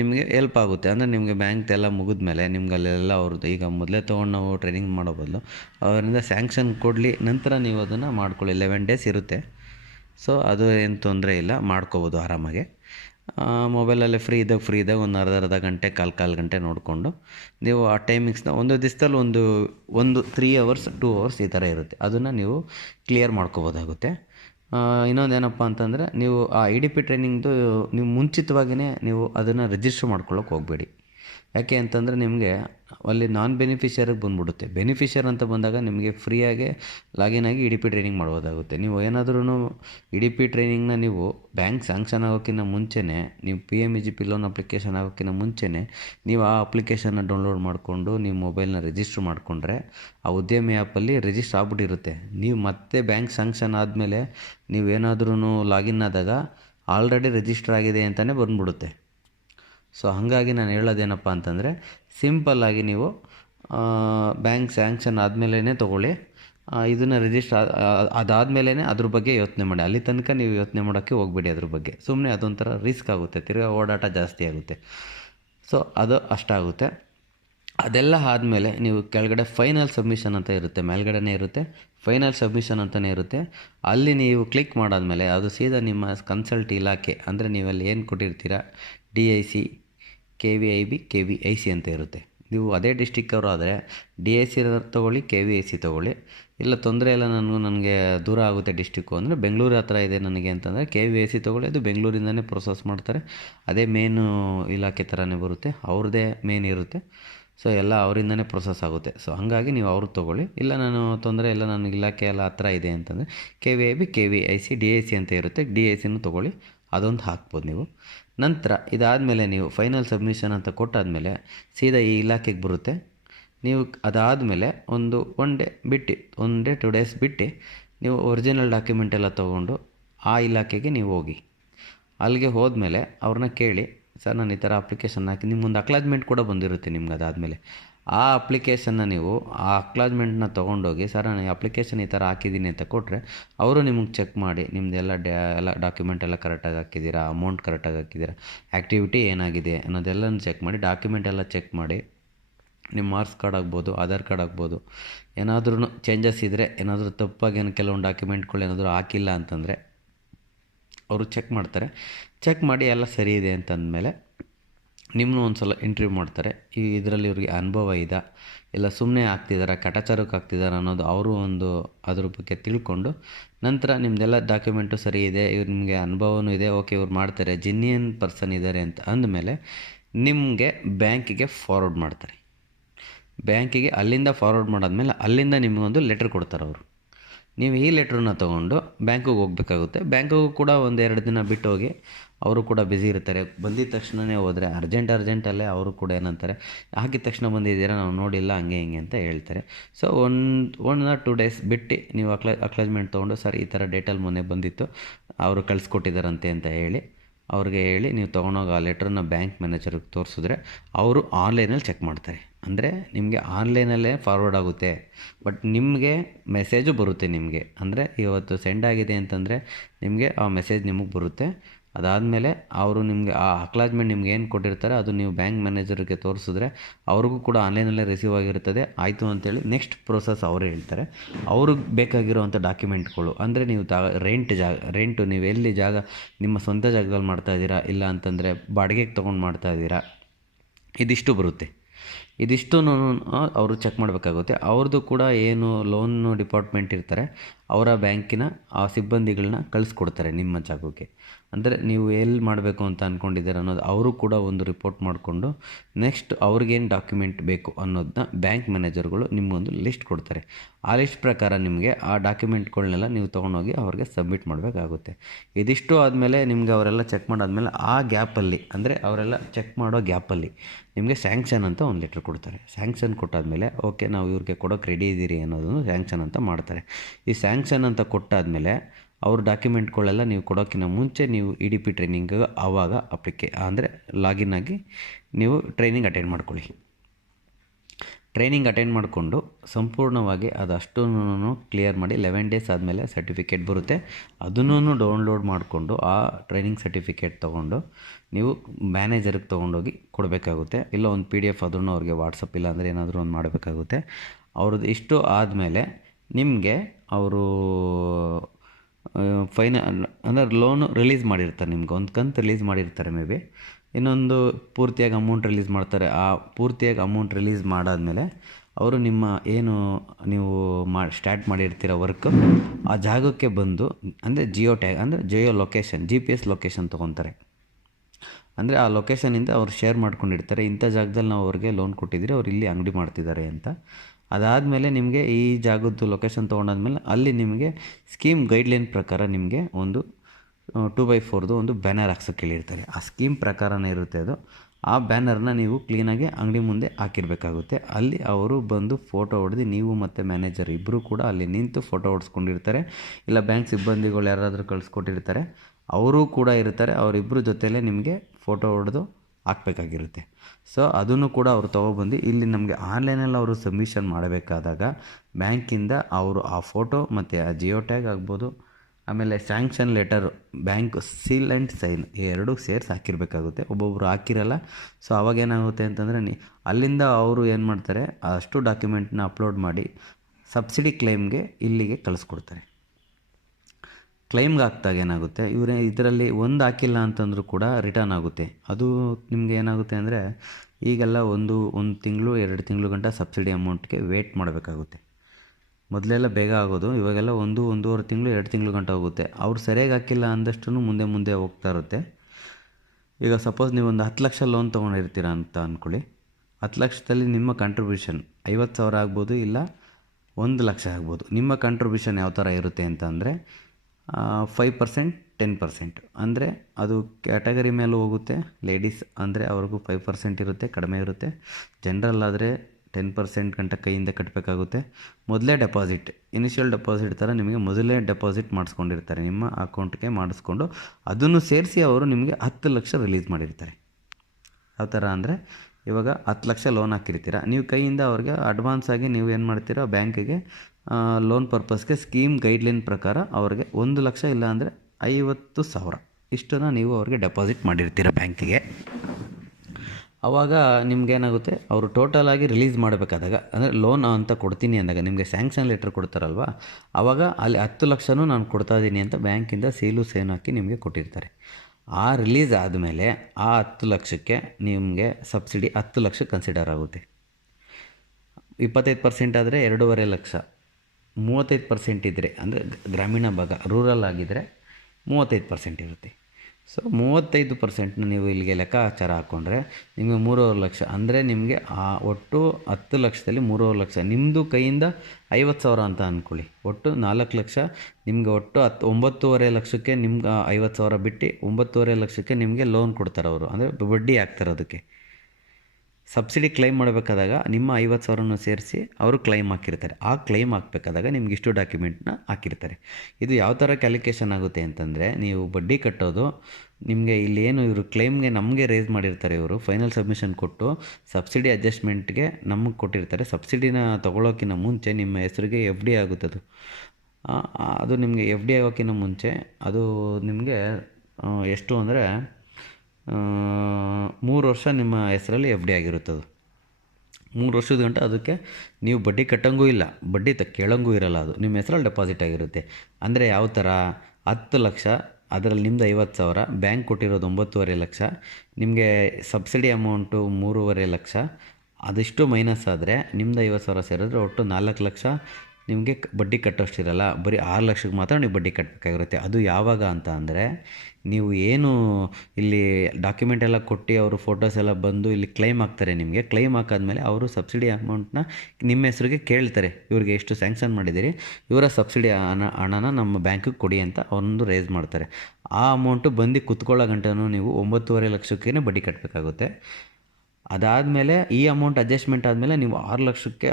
ನಿಮಗೆ ಹೆಲ್ಪ್ ಆಗುತ್ತೆ. ಅಂದರೆ ನಿಮಗೆ ಬ್ಯಾಂಕ್ ಎಲ್ಲ ಮುಗಿದ್ಮೇಲೆ ನಿಮ್ಗೆ ಅಲ್ಲೆಲ್ಲ ಅವ್ರದ್ದು, ಈಗ ಮೊದಲೇ ತೊಗೊಂಡು ನಾವು ಟ್ರೈನಿಂಗ್ ಮಾಡೋ ಬದಲು ಅವರಿಂದ ಸ್ಯಾಂಕ್ಷನ್ ಕೊಡಲಿ, ನಂತರ ನೀವು ಅದನ್ನು ಮಾಡ್ಕೊಳ್ಳಿ. ಲೆವೆನ್ ಡೇಸ್ ಇರುತ್ತೆ. ಸೊ ಅದು ಏನು ತೊಂದರೆ ಇಲ್ಲ. ಮಾಡ್ಕೋಬೋದು ಆರಾಮಾಗಿ. ಮೊಬೈಲಲ್ಲೇ ಫ್ರೀ ಇದ್ದಾಗ ಫ್ರೀ ಇದ್ದಾಗ ಒಂದು ಅರ್ಧ ಅರ್ಧ ಗಂಟೆ, ಕಾಲು ಕಾಲು ಗಂಟೆ ನೋಡಿಕೊಂಡು ನೀವು ಆ ಟೈಮಿಂಗ್ಸ್ನ ಒಂದು ದಿವಸದಲ್ಲಿ ಒಂದು ಒಂದು ತ್ರೀ ಅವರ್ಸ್ ಟೂ ಅವರ್ಸ್ ಈ ಥರ ಇರುತ್ತೆ. ಅದನ್ನು ನೀವು ಕ್ಲಿಯರ್ ಮಾಡ್ಕೋಬೋದಾಗುತ್ತೆ. ಇನ್ನೊಂದೇನಪ್ಪ ಅಂತಂದರೆ ನೀವು ಆ ಇ ಡಿ ಪಿ ಟ್ರೈನಿಂಗ್ದು ನೀವು ಮುಂಚಿತವಾಗಿಯೇ ನೀವು ಅದನ್ನು ರಿಜಿಸ್ಟರ್ ಮಾಡ್ಕೊಳ್ಳೋಕೆ ಹೋಗಬೇಡಿ. ಯಾಕೆ ಅಂತಂದರೆ ನಿಮಗೆ ಅಲ್ಲಿ ನಾನ್ ಬೆನಿಫಿಷಿಯರಿಗೆ ಬಂದ್ಬಿಡುತ್ತೆ. ಬೆನಿಫಿಷರ್ ಅಂತ ಬಂದಾಗ ನಿಮಗೆ ಫ್ರೀಯಾಗಿ ಲಾಗಿನ್ ಆಗಿ ಇ ಡಿ ಪಿ ಟ್ರೈನಿಂಗ್ ಮಾಡ್ಬೋದಾಗುತ್ತೆ. ನೀವು ಏನಾದ್ರೂ ಇ ಡಿ ಪಿ ಟ್ರೈನಿಂಗ್ನ ನೀವು ಬ್ಯಾಂಕ್ ಸ್ಯಾಂಕ್ಷನ್ ಆಗೋಕ್ಕಿಂತ ಮುಂಚೆನೇ, ನೀವು P M E G P loan application ಆಗೋಕ್ಕಿಂತ ಮುಂಚೆನೇ, ನೀವು ಆ ಅಪ್ಲಿಕೇಶನ್ನ ಡೌನ್ಲೋಡ್ ಮಾಡಿಕೊಂಡು ನಿಮ್ಮ ಮೊಬೈಲ್ನ ರಿಜಿಸ್ಟ್ರ್ ಮಾಡಿಕೊಂಡ್ರೆ ಆ ಉದ್ಯಮಿ ಆ್ಯಪಲ್ಲಿ ರಿಜಿಸ್ಟ್ರ್ ಆಗ್ಬಿಟ್ಟಿರುತ್ತೆ. ನೀವು ಮತ್ತೆ ಬ್ಯಾಂಕ್ ಸ್ಯಾಂಕ್ಷನ್ ಆದಮೇಲೆ ನೀವೇನಾದ್ರೂ ಲಾಗಿನ್ ಆದಾಗ ಆಲ್ರೆಡಿ ರಿಜಿಸ್ಟರ್ ಆಗಿದೆ ಅಂತಲೇ ಬಂದ್ಬಿಡುತ್ತೆ. ಸೊ ಹಾಗಾಗಿ ನಾನು ಹೇಳೋದೇನಪ್ಪ ಅಂತಂದರೆ ಸಿಂಪಲ್ಲಾಗಿ ನೀವು ಬ್ಯಾಂಕ್ ಸ್ಯಾಂಕ್ಷನ್ ಆದಮೇಲೇ ತೊಗೊಳ್ಳಿ. ಇದನ್ನು ರಿಜಿಸ್ಟರ್ ಅದಾದಮೇಲೇ ಅದ್ರ ಬಗ್ಗೆ ಯೋಚನೆ ಮಾಡಿ. ಅಲ್ಲಿ ತನಕ ನೀವು ಯೋಚನೆ ಮಾಡೋಕ್ಕೆ ಹೋಗ್ಬೇಡಿ ಅದ್ರ ಬಗ್ಗೆ. ಸುಮ್ಮನೆ ಅದೊಂಥರ ರಿಸ್ಕ್ ಆಗುತ್ತೆ, ತಿರ್ಗಾ ಓಡಾಟ ಜಾಸ್ತಿ ಆಗುತ್ತೆ. ಸೊ ಅದು ಅಷ್ಟಾಗುತ್ತೆ. ಅದೆಲ್ಲ ಆದಮೇಲೆ ನೀವು ಕೆಳಗಡೆ ಫೈನಲ್ ಸಬ್ಮಿಷನ್ ಅಂತ ಇರುತ್ತೆ, ಮೇಲ್ಗಡೆನೇ ಇರುತ್ತೆ. ಫೈನಲ್ ಸಬ್ಮಿಷನ್ ಅಂತಲೇ ಇರುತ್ತೆ. ಅಲ್ಲಿ ನೀವು ಕ್ಲಿಕ್ ಮಾಡಾದಮೇಲೆ, ಅದು ಸೀದಾ ನಿಮ್ಮ ಕನ್ಸಲ್ಟ್ ಇಲಾಖೆ, ಅಂದರೆ ನೀವಲ್ಲಿ ಏನು ಕೊಟ್ಟಿರ್ತೀರ D I C, K V I B, K V I C ಅಂತ ಇರುತ್ತೆ. ನೀವು ಅದೇ ಡಿಸ್ಟಿಕ್ಕವರು ಆದರೆ ಡಿ ಐ ಸಿ ತೊಗೊಳ್ಳಿ, ಕೆ ವಿ ಐ ಸಿ ತೊಗೊಳ್ಳಿ. ಇಲ್ಲ ತೊಂದರೆ ಇಲ್ಲ, ನನಗೆ ನನಗೆ ದೂರ ಆಗುತ್ತೆ ಡಿಸ್ಟಿಕ್ಕು ಅಂದರೆ ಬೆಂಗಳೂರು ಹತ್ರ ಇದೆ ನನಗೆ ಅಂತಂದರೆ ಕೆ ವಿ ಐ ಸಿ ತೊಗೊಳ್ಳಿ. ಅದು ಬೆಂಗಳೂರಿಂದನೇ ಪ್ರೊಸೆಸ್ ಮಾಡ್ತಾರೆ. ಅದೇ ಮೇನು ಇಲಾಖೆ ಥರನೇ ಬರುತ್ತೆ. ಅವ್ರದ್ದೇ ಮೇನ್ ಇರುತ್ತೆ. ಸೊ ಎಲ್ಲ ಅವರಿಂದನೇ ಪ್ರೊಸೆಸ್ ಆಗುತ್ತೆ. ಸೊ ಹಾಗಾಗಿ ನೀವು ಅವ್ರು ತೊಗೊಳ್ಳಿ. ಇಲ್ಲ, ನಾನು ತೊಂದರೆ ಇಲ್ಲ ನನಗೆ ಇಲಾಖೆ ಎಲ್ಲ ಹತ್ರ ಇದೆ ಅಂತಂದರೆ K V I B, K V I C, D I C ಅಂತ ಇರುತ್ತೆ. ಡಿ ಐ ಸಿನೂ ತೊಗೊಳ್ಳಿ. ಅದೊಂದು ಹಾಕ್ಬೋದು ನೀವು. ನಂತರ ಇದಾದಮೇಲೆ ನೀವು ಫೈನಲ್ ಸಬ್ಮಿಷನ್ ಅಂತ ಕೊಟ್ಟಾದಮೇಲೆ ಸೀದಾ ಈ ಇಲಾಖೆಗೆ ಬರುತ್ತೆ. ನೀವು ಅದಾದಮೇಲೆ ಒಂದು ಒನ್ ಡೇ ಬಿಟ್ಟು ಒನ್ ಡೇ ಟು ಡೇಸ್ ಬಿಟ್ಟು ನೀವು ಒರಿಜಿನಲ್ ಡಾಕ್ಯುಮೆಂಟ್ ಎಲ್ಲ ತೊಗೊಂಡು ಆ ಇಲಾಖೆಗೆ ನೀವು ಹೋಗಿ. ಅಲ್ಲಿಗೆ ಹೋದ್ಮೇಲೆ ಅವ್ರನ್ನ ಕೇಳಿ, ಸರ್, ನಾನು ಈ ಥರ ಅಪ್ಲಿಕೇಶನ್ ಹಾಕಿ ನಿಮ್ಮೊಂದು ಅಕ್ಲಾಜ್ಮೆಂಟ್ ಕೂಡ ಬಂದಿರುತ್ತೆ ನಿಮ್ಗೆ ಅದಾದಮೇಲೆ. ಆ ಅಪ್ಲಿಕೇಶನ್ನ ನೀವು ಆ ಅಕ್ಲಾಜ್ಮೆಂಟ್ನ ತೊಗೊಂಡೋಗಿ, ಸರ್, ನಾನು ಅಪ್ಲಿಕೇಶನ್ ಈ ಥರ ಹಾಕಿದ್ದೀನಿ ಅಂತ ಕೊಟ್ಟರೆ ಅವರು ನಿಮಗೆ ಚೆಕ್ ಮಾಡಿ ನಿಮ್ಮದೆಲ್ಲ ಡ್ಯಾ, ಎಲ್ಲ ಡಾಕ್ಯುಮೆಂಟ್ ಎಲ್ಲ ಕರೆಕ್ಟಾಗಿ ಹಾಕಿದ್ದೀರಾ ಅಮೌಂಟ್ ಕರೆಕ್ಟಾಗಿ ಹಾಕಿದ್ದೀರಾ ಆ್ಯಕ್ಟಿವಿಟಿ ಏನಾಗಿದೆ ಅನ್ನೋದೆಲ್ಲನೂ ಚೆಕ್ ಮಾಡಿ ಡಾಕ್ಯುಮೆಂಟ್ ಎಲ್ಲ ಚೆಕ್ ಮಾಡಿ ನಿಮ್ಮ ಮಾರ್ಕ್ಸ್ ಕಾರ್ಡ್ ಆಗ್ಬೋದು ಆಧಾರ್ ಕಾರ್ಡ್ ಆಗ್ಬೋದು ಏನಾದ್ರೂ ಚೇಂಜಸ್ ಇದ್ದರೆ ಏನಾದರೂ ತಪ್ಪಾಗಿ ಏನು ಕೆಲವೊಂದು ಡಾಕ್ಯುಮೆಂಟ್ಗಳು ಏನಾದರೂ ಹಾಕಿಲ್ಲ ಅಂತಂದರೆ, ಅವರು ಚೆಕ್ ಮಾಡ್ತಾರೆ. ಚೆಕ್ ಮಾಡಿ ಎಲ್ಲ ಸರಿ ಇದೆ ಅಂತಂದಮೇಲೆ ನಿಮ್ಮನ್ನು ಒಂದು ಸಲ ಇಂಟ್ರ್ಯೂ ಮಾಡ್ತಾರೆ. ಈ ಇದರಲ್ಲಿ ಇವರಿಗೆ ಅನುಭವ ಇದೆ. ಇಲ್ಲ ಸುಮ್ಮನೆ ಆಗ್ತಿದ್ದಾರೆ ಕಟಾಚಾರಕ್ಕೆ ಆಗ್ತಿದ್ದಾರೆ ಅನ್ನೋದು ಅವರು ಒಂದು ಅದ್ರ ಬಗ್ಗೆ ತಿಳ್ಕೊಂಡು ನಂತರ ನಿಮ್ಮದೆಲ್ಲ ಡಾಕ್ಯುಮೆಂಟು ಸರಿ ಇದೆ, ಇವ್ರು ನಿಮಗೆ ಅನುಭವನೂ ಇದೆ ಓಕೆ ಇವ್ರು ಮಾಡ್ತಾರೆ ಜಿನ್ನಿಯನ್ ಪರ್ಸನ್ ಇದ್ದಾರೆ ಅಂತ ಅಂದಮೇಲೆ ನಿಮಗೆ ಬ್ಯಾಂಕಿಗೆ ಫಾರ್ವರ್ಡ್ ಮಾಡ್ತಾರೆ. ಬ್ಯಾಂಕಿಗೆ ಅಲ್ಲಿಂದ ಫಾರ್ವರ್ಡ್ ಮಾಡಾದ್ಮೇಲೆ ಅಲ್ಲಿಂದ ನಿಮಗೊಂದು ಲೆಟ್ರ್ ಕೊಡ್ತಾರೆ ಅವರು. ನೀವು ಈ ಲೆಟ್ರನ್ನ ತೊಗೊಂಡು ಬ್ಯಾಂಕಿಗೆ ಹೋಗಬೇಕಾಗುತ್ತೆ. ಬ್ಯಾಂಕಿಗೂ ಕೂಡ ಒಂದೆರಡು ದಿನ ಬಿಟ್ಟು ಹೋಗಿ ಅವರು ಕೂಡ ಬ್ಯುಸಿ ಇರ್ತಾರೆ. ಬಂದಿದ ತಕ್ಷಣವೇ ಹೋದರೆ ಅರ್ಜೆಂಟ್ ಅರ್ಜೆಂಟಲ್ಲೇ ಅವರು ಕೂಡ ಏನಂತಾರೆ, ಹಾಕಿದ ತಕ್ಷಣ ಬಂದಿದ್ದೀರಾ? ನಾವು ನೋಡಿಲ್ಲ, ಹಂಗೆ, ಹಿಂಗೆ ಅಂತ ಹೇಳ್ತಾರೆ. ಸೊ ಒಂದು ಒನ್ ಆರ್ ಟು ಡೇಸ್ ಬಿಟ್ಟು ನೀವು ಅಕ್ಲ ಅಕ್ಲಜ್ಮೆಂಟ್ ತೊಗೊಂಡು, ಸರ್, ಈ ಥರ ಡೇಟಲ್ಲಿ ಮೊನ್ನೆ ಬಂದಿತ್ತು, ಅವರು ಕಳಿಸ್ಕೊಟ್ಟಿದ್ದಾರಂತೆ ಅಂತ ಹೇಳಿ, ಅವ್ರಿಗೆ ಹೇಳಿ ನೀವು ತೊಗೊಂಡೋಗಿ ಆ ಲೆಟ್ರನ್ನ ಬ್ಯಾಂಕ್ ಮ್ಯಾನೇಜರ್ಗೆ ತೋರಿಸಿದ್ರೆ, ಅವರು ಆನ್ಲೈನಲ್ಲಿ ಚೆಕ್ ಮಾಡ್ತಾರೆ. ಅಂದರೆ ನಿಮಗೆ ಆನ್ಲೈನಲ್ಲೇ ಫಾರ್ವರ್ಡ್ ಆಗುತ್ತೆ. ಬಟ್ ನಿಮಗೆ ಮೆಸೇಜು ಬರುತ್ತೆ ನಿಮಗೆ. ಅಂದರೆ ಇವತ್ತು ಸೆಂಡ್ ಆಗಿದೆ ಅಂತಂದರೆ, ನಿಮಗೆ ಆ ಮೆಸೇಜ್ ನಿಮಗೆ ಬರುತ್ತೆ. ಅದಾದಮೇಲೆ ಅವರು ನಿಮಗೆ ಆ ಅಕ್ಲಾಜ್ಮೆಂಟ್ ನಿಮ್ಗೆ ಏನು ಕೊಟ್ಟಿರ್ತಾರೆ, ಅದು ನೀವು ಬ್ಯಾಂಕ್ ಮ್ಯಾನೇಜರ್ಗೆ ತೋರಿಸಿದ್ರೆ ಅವ್ರಿಗೂ ಕೂಡ ಆನ್ಲೈನಲ್ಲೇ ರಿಸೀವ್ ಆಗಿರ್ತದೆ ಆಯಿತು ಅಂತೇಳಿ ನೆಕ್ಸ್ಟ್ ಪ್ರೋಸೆಸ್ ಅವರು ಹೇಳ್ತಾರೆ. ಅವ್ರಿಗೆ ಬೇಕಾಗಿರುವಂಥ ಡಾಕ್ಯುಮೆಂಟ್ಗಳು ಅಂದರೆ ನೀವು ತಾ ರೆಂಟ್ ಜಾಗ ರೆಂಟು ನೀವು ಎಲ್ಲಿ ಜಾಗ, ನಿಮ್ಮ ಸ್ವಂತ ಜಾಗದಲ್ಲಿ ಮಾಡ್ತಾ ಇದ್ದೀರಾ, ಇಲ್ಲ ಅಂತಂದರೆ ಬಾಡಿಗೆಗೆ ತೊಗೊಂಡು ಮಾಡ್ತಾ ಇದ್ದೀರಾ, ಇದಿಷ್ಟು ಬರುತ್ತೆ. ಇದಿಷ್ಟು ಅವರು ಚೆಕ್ ಮಾಡಬೇಕಾಗುತ್ತೆ. ಅವ್ರದ್ದು ಕೂಡ ಏನು ಲೋನ್ ಡಿಪಾರ್ಟ್ಮೆಂಟ್ ಇರ್ತಾರೆ, ಅವರ ಬ್ಯಾಂಕಿನ ಆ ಸಿಬ್ಬಂದಿಗಳನ್ನ ಕಳಿಸ್ಕೊಡ್ತಾರೆ ನಿಮ್ಮ ಜಾಗಕ್ಕೆ. ಅಂದರೆ ನೀವು ಎಲ್ಲಿ ಮಾಡಬೇಕು ಅಂತ ಅಂದ್ಕೊಂಡಿದ್ದೀರ ಅನ್ನೋದು ಅವರು ಕೂಡ ಒಂದು ರಿಪೋರ್ಟ್ ಮಾಡಿಕೊಂಡು ನೆಕ್ಸ್ಟ್ ಅವ್ರಿಗೇನು ಡಾಕ್ಯುಮೆಂಟ್ ಬೇಕು ಅನ್ನೋದನ್ನ ಬ್ಯಾಂಕ್ ಮ್ಯಾನೇಜರ್ಗಳು ನಿಮಗೊಂದು ಲಿಸ್ಟ್ ಕೊಡ್ತಾರೆ. ಆ ಲಿಸ್ಟ್ ಪ್ರಕಾರ ನಿಮಗೆ ಆ ಡಾಕ್ಯುಮೆಂಟ್ಗಳನ್ನೆಲ್ಲ ನೀವು ತೊಗೊಂಡೋಗಿ ಅವ್ರಿಗೆ ಸಬ್ಮಿಟ್ ಮಾಡಬೇಕಾಗುತ್ತೆ. ಇದಿಷ್ಟು ಆದಮೇಲೆ ನಿಮಗೆ ಅವರೆಲ್ಲ ಚೆಕ್ ಮಾಡಾದ್ಮೇಲೆ ಆ ಗ್ಯಾಪಲ್ಲಿ ಅಂದರೆ ಅವರೆಲ್ಲ ಚೆಕ್ ಮಾಡೋ ಗ್ಯಾಪಲ್ಲಿ ನಿಮಗೆ ಸ್ಯಾಂಕ್ಷನ್ ಅಂತ ಒಂದು ಲೆಟ್ರ್ ಕೊಡ್ತಾರೆ. ಸ್ಯಾಂಕ್ಷನ್ ಕೊಟ್ಟಾದಮೇಲೆ ಓಕೆ ನಾವು ಇವ್ರಿಗೆ ಕೊಡೋಕೆ ರೆಡಿ ಇದ್ದೀರಿ ಅನ್ನೋದನ್ನು ಸ್ಯಾಂಕ್ಷನ್ ಅಂತ ಮಾಡ್ತಾರೆ. ಈ ಸ್ಯಾಂಕ್ಷನ್ ಅಂತ ಕೊಟ್ಟಾದಮೇಲೆ ಅವ್ರ ಡಾಕ್ಯುಮೆಂಟ್ಗಳೆಲ್ಲ ನೀವು ಕೊಡೋಕ್ಕಿಂತ ಮುಂಚೆ ನೀವು ಇ ಡಿ ಪಿ ಟ್ರೈನಿಂಗ್ ಆವಾಗ ಅಪ್ಲಿಕೆ ಅಂದರೆ ಲಾಗಿನ್ ಆಗಿ ನೀವು ಟ್ರೈನಿಂಗ್ ಅಟೆಂಡ್ ಮಾಡ್ಕೊಳ್ಳಿ. ಟ್ರೈನಿಂಗ್ ಅಟೆಂಡ್ ಮಾಡಿಕೊಂಡು ಸಂಪೂರ್ಣವಾಗಿ ಅದಷ್ಟು ಕ್ಲಿಯರ್ ಮಾಡಿ ಲೆವೆನ್ ಡೇಸ್ ಆದಮೇಲೆ ಸರ್ಟಿಫಿಕೇಟ್ ಬರುತ್ತೆ. ಅದನ್ನು ಡೌನ್ಲೋಡ್ ಮಾಡಿಕೊಂಡು ಆ ಟ್ರೈನಿಂಗ್ ಸರ್ಟಿಫಿಕೇಟ್ ತೊಗೊಂಡು ನೀವು ಮ್ಯಾನೇಜರ್ಗೆ ತೊಗೊಂಡೋಗಿ ಕೊಡಬೇಕಾಗುತ್ತೆ. ಇಲ್ಲ ಒಂದು ಪಿ ಡಿ ಎಫ್ ಅದನ್ನು ಅವ್ರಿಗೆ ವಾಟ್ಸಪ್ ಇಲ್ಲ ಅಂದರೆ ಏನಾದರೂ ಒಂದು ಮಾಡಬೇಕಾಗುತ್ತೆ. ಅವ್ರದ್ದು ಇಷ್ಟು ಆದಮೇಲೆ ನಿಮಗೆ ಅವರು ಫೈನ ಅಂದರೆ ಲೋನು ರಿಲೀಸ್ ಮಾಡಿರ್ತಾರೆ ನಿಮ್ಗೆ. ಒಂದು ಕಂತು ರಿಲೀಸ್ ಮಾಡಿರ್ತಾರೆ ಮೇ ಬಿ ಇನ್ನೊಂದು ಪೂರ್ತಿಯಾಗಿ ಅಮೌಂಟ್ ರಿಲೀಸ್ ಮಾಡ್ತಾರೆ. ಆ ಪೂರ್ತಿಯಾಗಿ ಅಮೌಂಟ್ ರಿಲೀಸ್ ಮಾಡಾದಮೇಲೆ ಅವರು ನಿಮ್ಮ ಏನು ನೀವು ಮಾ ಸ್ಟಾರ್ಟ್ ಮಾಡಿರ್ತೀರ ವರ್ಕ್ ಆ ಜಾಗಕ್ಕೆ ಬಂದು, ಅಂದರೆ ಜಿಯೋ ಟ್ಯಾಗ್, ಅಂದರೆ geo location G P S location ತೊಗೊತಾರೆ. ಅಂದರೆ ಆ ಲೊಕೇಶನಿಂದ ಅವ್ರು ಶೇರ್ ಮಾಡ್ಕೊಂಡಿರ್ತಾರೆ. ಇಂಥ ಜಾಗದಲ್ಲಿ ನಾವು ಅವ್ರಿಗೆ ಲೋನ್ ಕೊಟ್ಟಿದ್ದೀರಿ, ಅವ್ರು ಇಲ್ಲಿ ಅಂಗಡಿ ಮಾಡ್ತಿದ್ದಾರೆ ಅಂತ. ಅದಾದಮೇಲೆ ನಿಮಗೆ ಈ ಜಾಗದ್ದು ಲೊಕೇಶನ್ ತೊಗೊಂಡಾದ್ಮೇಲೆ ಅಲ್ಲಿ ನಿಮಗೆ ಸ್ಕೀಮ್ ಗೈಡ್ಲೈನ್ ಪ್ರಕಾರ ನಿಮಗೆ ಒಂದು ಟೂ ಬೈ ಫೋರ್ದು ಒಂದು ಬ್ಯಾನರ್ ಹಾಕ್ಸೋಕೆ ಕೇಳಿರ್ತಾರೆ ಆ ಸ್ಕೀಮ್ ಪ್ರಕಾರನೇ ಇರುತ್ತೆ ಅದು. ಆ ಬ್ಯಾನರ್ನ ನೀವು ಕ್ಲೀನಾಗಿ ಅಂಗಡಿ ಮುಂದೆ ಹಾಕಿರಬೇಕಾಗುತ್ತೆ. ಅಲ್ಲಿ ಅವರು ಬಂದು ಫೋಟೋ ಹೊಡೆದು ನೀವು ಮತ್ತು ಮ್ಯಾನೇಜರ್ ಇಬ್ಬರೂ ಕೂಡ ಅಲ್ಲಿ ನಿಂತು ಫೋಟೋ ಹೊಡೆಸ್ಕೊಂಡಿರ್ತಾರೆ. ಇಲ್ಲ ಬ್ಯಾಂಕ್ ಸಿಬ್ಬಂದಿಗಳು ಯಾರಾದರೂ ಕಳಿಸ್ಕೊಟ್ಟಿರ್ತಾರೆ, ಅವರೂ ಕೂಡ ಇರ್ತಾರೆ. ಅವರಿಬ್ಬರ ಜೊತೆಯಲ್ಲೇ ನಿಮಗೆ ಫೋಟೋ ಹೊಡೆದು ಹಾಕ್ಬೇಕಾಗಿರುತ್ತೆ. ಸೊ ಅದನ್ನು ಕೂಡ ಅವರು ತೊಗೊಬಂದು ಇಲ್ಲಿ ನಮಗೆ ಆನ್ಲೈನಲ್ಲಿ ಅವರು ಸಬ್ಮಿಷನ್ ಮಾಡಬೇಕಾದಾಗ ಬ್ಯಾಂಕಿಂದ ಅವರು ಆ ಫೋಟೋ ಮತ್ತು ಆ ಜಿಯೋ ಟ್ಯಾಗ್ ಆಗ್ಬೋದು. ಆಮೇಲೆ sanction letter, bank seal and sign ಈ ಎರಡೂ ಸೇರಿಸಿ ಹಾಕಿರಬೇಕಾಗುತ್ತೆ. ಒಬ್ಬೊಬ್ಬರು ಹಾಕಿರಲ್ಲ. ಸೊ ಅವಾಗ ಏನಾಗುತ್ತೆ ಅಂತಂದರೆ ನೀ ಅಲ್ಲಿಂದ ಅವರು ಏನು ಮಾಡ್ತಾರೆ, ಅಷ್ಟು ಡಾಕ್ಯುಮೆಂಟ್ನ ಅಪ್ಲೋಡ್ ಮಾಡಿ ಸಬ್ಸಿಡಿ ಕ್ಲೇಮ್ಗೆ ಇಲ್ಲಿಗೆ ಕಳಿಸ್ಕೊಡ್ತಾರೆ. ಕ್ಲೈಮ್ಗೆ ಹಾಕ್ದಾಗ ಏನಾಗುತ್ತೆ? ಇವರೇ ಇದರಲ್ಲಿ ಒಂದು ಹಾಕಿಲ್ಲ ಅಂತಂದರೂ ಕೂಡ ರಿಟರ್ನ್ ಆಗುತ್ತೆ. ಅದು ನಿಮಗೆ ಏನಾಗುತ್ತೆ ಅಂದರೆ, ಈಗೆಲ್ಲ ಒಂದು ಒಂದು ತಿಂಗಳು, ಎರಡು ತಿಂಗಳು ಗಂಟ ಸಬ್ಸಿಡಿ ಅಮೌಂಟ್ಗೆ ವೇಟ್ ಮಾಡಬೇಕಾಗುತ್ತೆ. ಮೊದಲೆಲ್ಲ ಬೇಗ ಆಗೋದು, ಇವಾಗೆಲ್ಲ ಒಂದು, ಒಂದೂವರೆ ತಿಂಗಳು, ಎರಡು ತಿಂಗಳು ಗಂಟ ಹೋಗುತ್ತೆ. ಅವ್ರು ಸರಿಯಾಗಿ ಹಾಕಿಲ್ಲ ಅಂದಷ್ಟು ಮುಂದೆ ಮುಂದೆ ಹೋಗ್ತಾ ಇರುತ್ತೆ. ಈಗ ಸಪೋಸ್ ನೀವು ಒಂದು ಹತ್ತು ಲಕ್ಷ ಲೋನ್ ತೊಗೊಂಡಿರ್ತೀರ ಅಂತ ಅಂದ್ಕೊಳ್ಳಿ ಹತ್ತು ಲಕ್ಷದಲ್ಲಿ ನಿಮ್ಮ ಕಂಟ್ರಿಬ್ಯೂಷನ್ ಐವತ್ತು ಸಾವಿರ ಆಗ್ಬೋದು ಇಲ್ಲ, ಒಂದು ಲಕ್ಷ ಆಗ್ಬೋದು. ನಿಮ್ಮ ಕಂಟ್ರಿಬ್ಯೂಷನ್ ಯಾವ ಥರ ಇರುತ್ತೆ ಅಂತ ಅಂದರೆ ಫೈವ್ ಪರ್ಸೆಂಟ್ ಟೆನ್ ಪರ್ಸೆಂಟ್ ಅಂದರೆ ಅದು ಕ್ಯಾಟಗರಿ ಮೇಲೂ ಹೋಗುತ್ತೆ. ಲೇಡೀಸ್ ಅಂದರೆ ಅವ್ರಿಗೂ ಫೈವ್ ಪರ್ಸೆಂಟ್ ಇರುತ್ತೆ, ಕಡಿಮೆ ಇರುತ್ತೆ. ಜನರಲ್ ಆದರೆ ಟೆನ್ ಪರ್ಸೆಂಟ್ ಗಂಟ ಕೈಯಿಂದ ಕಟ್ಟಬೇಕಾಗುತ್ತೆ ಮೊದಲೇ ಡೆಪಾಸಿಟ್ ಇನಿಷಿಯಲ್ ಡೆಪಾಸಿಟ್ ಥರ ನಿಮಗೆ ಮೊದಲೇ ಡೆಪಾಸಿಟ್ ಮಾಡಿಸ್ಕೊಂಡಿರ್ತಾರೆ. ನಿಮ್ಮ ಅಕೌಂಟ್ಗೆ ಮಾಡಿಸ್ಕೊಂಡು ಅದನ್ನು ಸೇರಿಸಿ ಅವರು ನಿಮಗೆ ಹತ್ತು ಲಕ್ಷ ರಿಲೀಸ್ ಮಾಡಿರ್ತಾರೆ. ಯಾವ ಥರ ಅಂದರೆ ಇವಾಗ ಹತ್ತು ಲಕ್ಷ ಲೋನ್ ಹಾಕಿರ್ತೀರ. ನೀವು ಕೈಯಿಂದ ಅವ್ರಿಗೆ ಅಡ್ವಾನ್ಸ್ ಆಗಿ ನೀವು ಏನು ಮಾಡ್ತೀರೋ? ಬ್ಯಾಂಕಿಗೆ ಲೋನ್ ಪರ್ಪಸ್ಗೆ ಸ್ಕೀಮ್ ಗೈಡ್ಲೈನ್ ಪ್ರಕಾರ ಅವ್ರಿಗೆ ಒಂದು ಲಕ್ಷ ಇಲ್ಲ ಅಂದರೆ ಐವತ್ತು ಸಾವಿರ. ಇಷ್ಟನ್ನು ನೀವು ಅವ್ರಿಗೆ ಡೆಪಾಸಿಟ್ ಮಾಡಿರ್ತೀರ ಬ್ಯಾಂಕಿಗೆ ಆವಾಗ ನಿಮ್ಗೇನಾಗುತ್ತೆ ಅವರು ಟೋಟಲಾಗಿ ರಿಲೀಸ್ ಮಾಡಬೇಕಾದಾಗ, ಅಂದರೆ ಲೋನ್ ಅಂತ ಕೊಡ್ತೀನಿ ಅಂದಾಗ, ನಿಮಗೆ ಸ್ಯಾಂಕ್ಷನ್ ಲೆಟ್ರ್ ಕೊಡ್ತಾರಲ್ವ? ಆವಾಗ ಅಲ್ಲಿ ಹತ್ತು ಲಕ್ಷನೂ ನಾನು ಕೊಡ್ತಾ ಇದ್ದೀನಿ ಅಂತ ಬ್ಯಾಂಕಿಂದ ಸೀಲು ಸೇನ್ ಹಾಕಿ ನಿಮಗೆ ಕೊಟ್ಟಿರ್ತಾರೆ. ಆ ರಿಲೀಸ್ ಆದಮೇಲೆ ಆ ಹತ್ತು ಲಕ್ಷಕ್ಕೆ ನಿಮಗೆ ಸಬ್ಸಿಡಿ ಹತ್ತು ಲಕ್ಷ ಕನ್ಸಿಡರ್ ಆಗುತ್ತೆ. ಇಪ್ಪತ್ತೈದು ಪರ್ಸೆಂಟ್ ಆದರೆ ಎರಡೂವರೆ ಲಕ್ಷ. ಮೂವತ್ತೈದು ಪರ್ಸೆಂಟ್ ಇದ್ದರೆ ಅಂದರೆ ಗ್ರಾಮೀಣ ಭಾಗ ರೂರಲ್ ಆಗಿದ್ದರೆ ಮೂವತ್ತೈದು ಪರ್ಸೆಂಟ್ ಇರುತ್ತೆ. ಸೊ ಮೂವತ್ತೈದು ಪರ್ಸೆಂಟ್ನ ನೀವು ಇಲ್ಲಿಗೆ ಲೆಕ್ಕಾಚಾರ ಹಾಕ್ಕೊಂಡ್ರೆ ನಿಮಗೆ ಮೂರುವರೆ ಲಕ್ಷ, ಅಂದರೆ ನಿಮಗೆ ಆ ಒಟ್ಟು ಹತ್ತು ಲಕ್ಷದಲ್ಲಿ ಮೂರುವರೆ ಲಕ್ಷ. ನಿಮ್ಮದು ಕೈಯಿಂದ ಐವತ್ತು ಸಾವಿರ ಅಂತ ಅಂದ್ಕೊಳ್ಳಿ ಒಟ್ಟು ನಾಲ್ಕು ಲಕ್ಷ, ನಿಮಗೆ ಒಟ್ಟು ಹತ್ತು, ಒಂಬತ್ತೂವರೆ ಲಕ್ಷಕ್ಕೆ ನಿಮ್ಗೆ ಐವತ್ತು ಸಾವಿರ ಬಿಟ್ಟು ಒಂಬತ್ತುವರೆ ಲಕ್ಷಕ್ಕೆ ನಿಮಗೆ ಲೋನ್ ಕೊಡ್ತಾರೆ ಅವರು ಅಂದರೆ ಬಡ್ಡಿ ಹಾಕ್ತಾರೆ ಅದಕ್ಕೆ ಸಬ್ಸಿಡಿ ಕ್ಲೈಮ್ ಮಾಡಬೇಕಾದಾಗ ನಿಮ್ಮ ಐವತ್ತು ಸಾವಿರನ ಸೇರಿಸಿ ಅವರು ಕ್ಲೈಮ್ ಹಾಕಿರ್ತಾರೆ. ಆ ಕ್ಲೈಮ್ ಹಾಕಬೇಕಾದಾಗ ನಿಮ್ಗೆ ಇಷ್ಟು ಡಾಕ್ಯುಮೆಂಟ್ನ ಹಾಕಿರ್ತಾರೆ. ಇದು ಯಾವ ಥರ ಕ್ಯಾಲ್ಕುಲೇಷನ್ ಆಗುತ್ತೆ ಅಂತಂದರೆ ನೀವು ಬಡ್ಡಿ ಕಟ್ಟೋದು, ನಿಮಗೆ ಇಲ್ಲಿ ಏನು ಇವರು ಕ್ಲೈಮ್ಗೆ ನಮಗೆ ರೇಸ್ ಮಾಡಿರ್ತಾರೆ ಇವರು ಫೈನಲ್ ಸಬ್ಮಿಷನ್ ಕೊಟ್ಟು ಸಬ್ಸಿಡಿ ಅಡ್ಜಸ್ಟ್ಮೆಂಟ್ಗೆ ನಮಗೆ ಕೊಟ್ಟಿರ್ತಾರೆ. ಸಬ್ಸಿಡಿನ ತೊಗೊಳೋಕ್ಕಿಂತ ಮುಂಚೆ ನಿಮ್ಮ ಹೆಸರಿಗೆ ಎಫ್ ಡಿ ಆಗುತ್ತೆ ಅದು. ಅದು ನಿಮಗೆ ಎಫ್ ಡಿ ಆಗೋಕ್ಕಿಂತ ಮುಂಚೆ ಅದು ನಿಮಗೆ ಎಷ್ಟು ಅಂದರೆ ಮೂರು ವರ್ಷ ನಿಮ್ಮ ಹೆಸರಲ್ಲಿ ಎಫ್ ಡಿ ಆಗಿರುತ್ತದು. ಮೂರು ವರ್ಷದ ಗಂಟ ಅದಕ್ಕೆ ನೀವು ಬಡ್ಡಿ ಕಟ್ಟಂಗೂ ಇಲ್ಲ, ಬಡ್ಡಿ ತ ಕೇಳಂಗೂ ಇರಲ್ಲ ಅದು. ನಿಮ್ಮ ಹೆಸರಲ್ಲಿ ಡೆಪಾಸಿಟ್ ಆಗಿರುತ್ತೆ. ಅಂದರೆ ಯಾವ ಥರ ಹತ್ತು ಲಕ್ಷ, ಅದರಲ್ಲಿ ನಿಮ್ಮದು ಐವತ್ತು ಸಾವಿರ ಬ್ಯಾಂಕ್ ಕೊಟ್ಟಿರೋದು ಒಂಬತ್ತುವರೆ ಲಕ್ಷ, ನಿಮಗೆ ಸಬ್ಸಿಡಿ ಅಮೌಂಟು ಮೂರುವರೆ ಲಕ್ಷ, ಅದಿಷ್ಟು ಮೈನಸ್ ಆದರೆ ನಿಮ್ಮದು ಐವತ್ತು ಸಾವಿರ ಸೇರಿದ್ರೆ ಒಟ್ಟು ನಾಲ್ಕು ಲಕ್ಷ ನಿಮಗೆ ಬಡ್ಡಿ ಕಟ್ಟೋಷ್ಟಿರಲ್ಲ, ಬರೀ ಆರು ಲಕ್ಷಕ್ಕೆ ಮಾತ್ರ ನೀವು ಬಡ್ಡಿ ಕಟ್ಟಬೇಕಾಗಿರುತ್ತೆ ಅದು ಯಾವಾಗ ಅಂತ ಅಂದರೆ, ನೀವು ಏನು ಇಲ್ಲಿ ಡಾಕ್ಯುಮೆಂಟ್ ಎಲ್ಲ ಕೊಟ್ಟು ಅವರು ಫೋಟೋಸ್ ಎಲ್ಲ ಬಂದು ಇಲ್ಲಿ ಕ್ಲೈಮ್ ಆಗ್ತಾರೆ ನಿಮಗೆ ಕ್ಲೈಮ್ ಹಾಕಾದ್ಮೇಲೆ ಅವರು ಸಬ್ಸಿಡಿ ಅಮೌಂಟ್ನ ನಿಮ್ಮ ಹೆಸರಿಗೆ ಕೇಳ್ತಾರೆ. ಇವ್ರಿಗೆ ಎಷ್ಟು ಸ್ಯಾಂಕ್ಷನ್ ಮಾಡಿದ್ದೀರಿ, ಇವರ ಸಬ್ಸಿಡಿ ಹಣ, ಹಣನ ನಮ್ಮ ಬ್ಯಾಂಕಿಗೆ ಕೊಡಿ ಅಂತ ಒಂದು ರೇಸ್ ಮಾಡ್ತಾರೆ. ಆ ಅಮೌಂಟು ಬಂದು ಕುತ್ಕೊಳ್ಳೋ ಗಂಟನೂ ನೀವು ಒಂಬತ್ತುವರೆ ಲಕ್ಷಕ್ಕೇ ಬಡ್ಡಿ ಕಟ್ಟಬೇಕಾಗುತ್ತೆ ಅದಾದಮೇಲೆ ಈ ಅಮೌಂಟ್ ಅಡ್ಜಸ್ಟ್ಮೆಂಟ್ ಆದಮೇಲೆ ನೀವು ಆರು ಲಕ್ಷಕ್ಕೆ